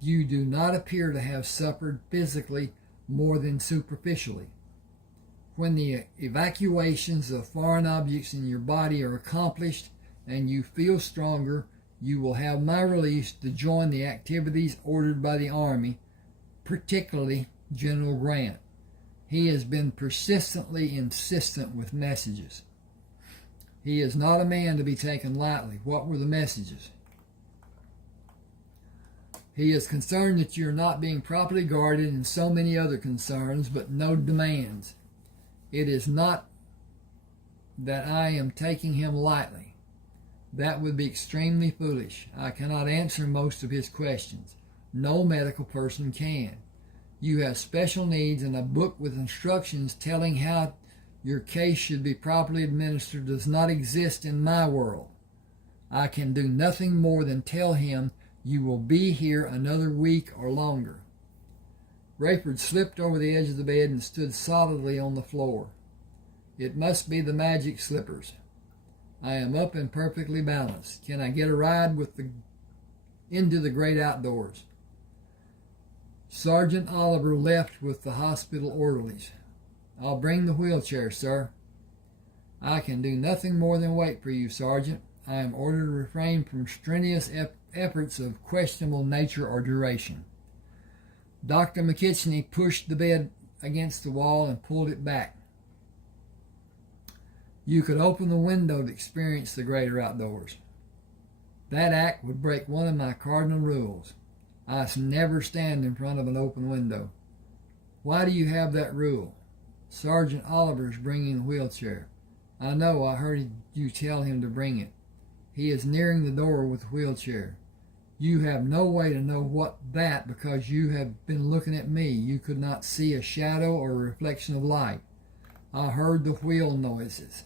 You do not appear to have suffered physically more than superficially. When the evacuations of foreign objects in your body are accomplished and you feel stronger, you will have my release to join the activities ordered by the Army, particularly General Grant. He has been persistently insistent with messages. He is not a man to be taken lightly. What were the messages? He is concerned that you are not being properly guarded and so many other concerns, but no demands. It is not that I am taking him lightly. That would be extremely foolish. I cannot answer most of his questions. No medical person can. You have special needs, and a book with instructions telling how your case should be properly administered does not exist in my world. I can do nothing more than tell him you will be here another week or longer. Rayford slipped over the edge of the bed and stood solidly on the floor. It must be the magic slippers. I am up and perfectly balanced. Can I get a ride into the great outdoors? Sergeant Oliver left with the hospital orderlies. I'll bring the wheelchair, sir. I can do nothing more than wait for you, Sergeant. I am ordered to refrain from strenuous efforts of questionable nature or duration. Dr. McKitchney pushed the bed against the wall and pulled it back. You could open the window to experience the greater outdoors. That act would break one of my cardinal rules. I never stand in front of an open window. Why do you have that rule? Sergeant Oliver's bringing the wheelchair. I know, I heard you tell him to bring it. He is nearing the door with the wheelchair. You have no way to know what that because you have been looking at me. You could not see a shadow or a reflection of light. I heard the wheel noises.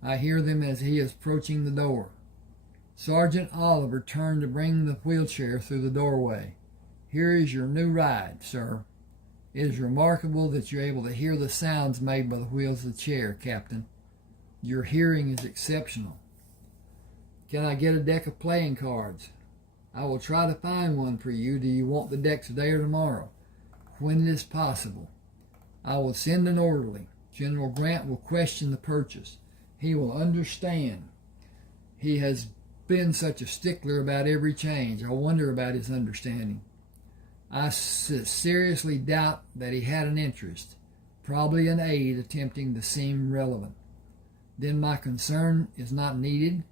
I hear them as he is approaching the door. Sergeant Oliver turned to bring the wheelchair through the doorway. Here is your new ride, sir. It is remarkable that you're able to hear the sounds made by the wheels of the chair, Captain. Your hearing is exceptional. Can I get a deck of playing cards? I will try to find one for you. Do you want the deck today or tomorrow? When it is possible. I will send an orderly. General Grant will question the purchase. He will understand. He has been such a stickler about every change. I wonder about his understanding. I seriously doubt that he had an interest, probably an aide attempting to seem relevant. Then my concern is not needed.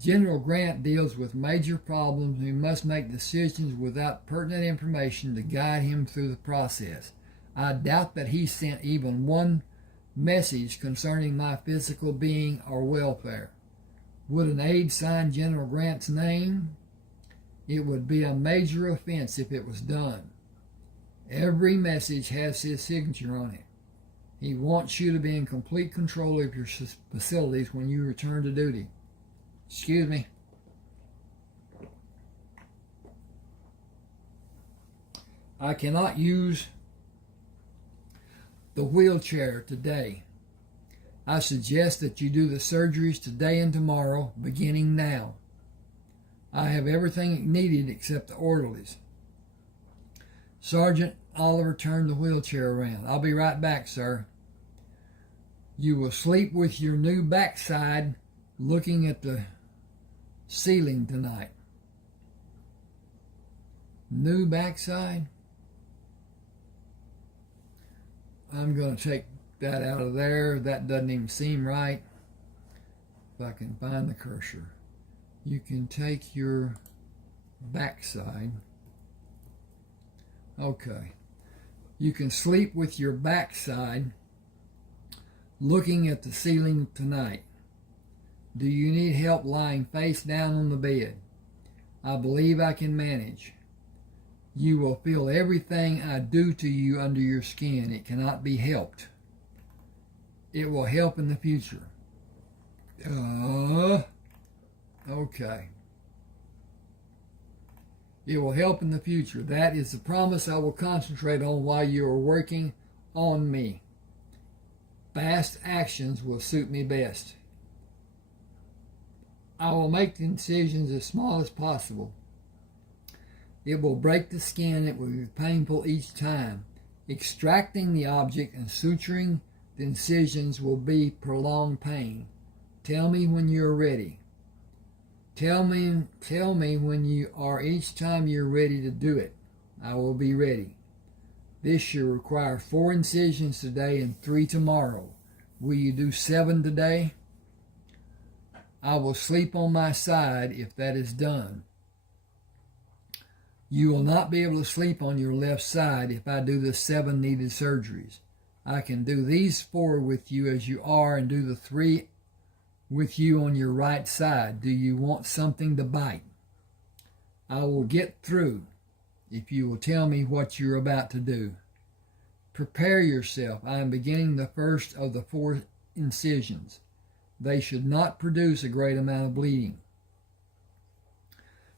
General Grant deals with major problems. He must make decisions without pertinent information to guide him through the process. I doubt that he sent even one message concerning my physical being or welfare. Would an aide sign General Grant's name? It would be a major offense if it was done. Every message has his signature on it. He wants you to be in complete control of your facilities when you return to duty. Excuse me. I cannot use the wheelchair today. I suggest that you do the surgeries today and tomorrow, beginning now. I have everything needed except the orderlies. Sergeant Oliver turned the wheelchair around. I'll be right back, sir. You will sleep with your new backside looking at the ceiling tonight. New backside? I'm going to take that out of there. That doesn't even seem right. If I can find the cursor. You can take your backside. Okay. You can sleep with your backside looking at the ceiling tonight. Do you need help lying face down on the bed? I believe I can manage. You will feel everything I do to you under your skin. It cannot be helped. It will help in the future. Okay. It will help in the future. That is the promise I will concentrate on while you are working on me. Fast actions will suit me best. I will make the incisions as small as possible. It will break the skin. It will be painful each time. Extracting the object and suturing the incisions will be prolonged pain. Tell me when you're ready. Tell me when you are each time you're ready to do it. I will be ready. This should require 4 incisions today and 3 tomorrow. Will you do 7 today? I will sleep on my side if that is done. You will not be able to sleep on your left side if I do the 7 needed surgeries. I can do these 4 with you as you are and do the 3 with you on your right side. Do you want something to bite? I will get through if you will tell me what you're about to do. Prepare yourself. I am beginning the first of the 4 incisions. They should not produce a great amount of bleeding.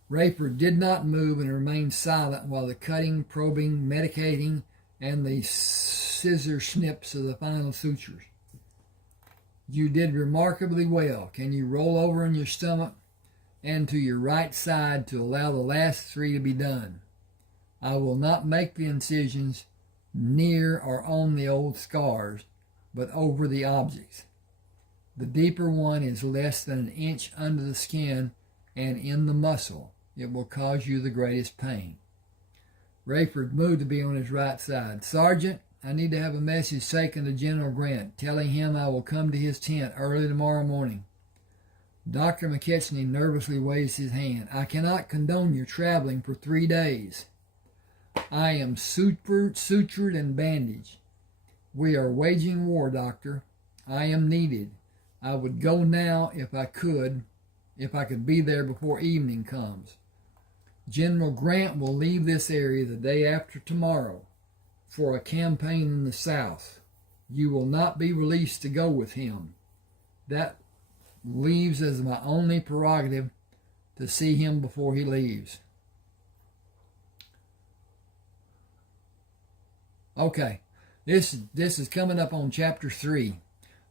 Rayford did not move and remained silent while the cutting, probing, medicating, and the scissor snips of the final sutures. You did remarkably well. Can you roll over on your stomach and to your right side to allow the last 3 to be done? I will not make the incisions near or on the old scars, but over the objects. The deeper one is less than an inch under the skin and in the muscle. It will cause you the greatest pain. Rayford moved to be on his right side. Sergeant, I need to have a message taken to General Grant, telling him I will come to his tent early tomorrow morning. Dr. McKechnie nervously waves his hand. I cannot condone your traveling for 3 days. I am sutured and bandaged. We are waging war, Doctor. I am needed. I would go now if I could be there before evening comes. General Grant will leave this area the day after tomorrow for a campaign in the South. You will not be released to go with him. That leaves as my only prerogative to see him before he leaves. Okay, this is coming up on chapter 3.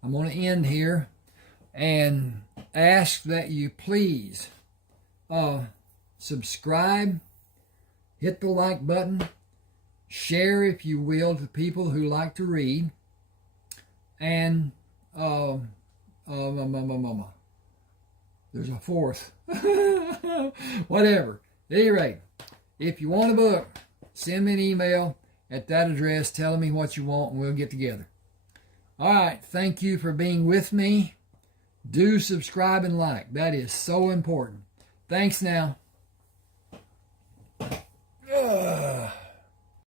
I'm going to end here and ask that you please subscribe, hit the like button, share if you will to people who like to read, and there's a fourth. Whatever. At any rate, if you want a book, send me an email at that address telling me what you want and we'll get together. All right, thank you for being with me. Do subscribe and like. That is so important. Thanks now. Ugh.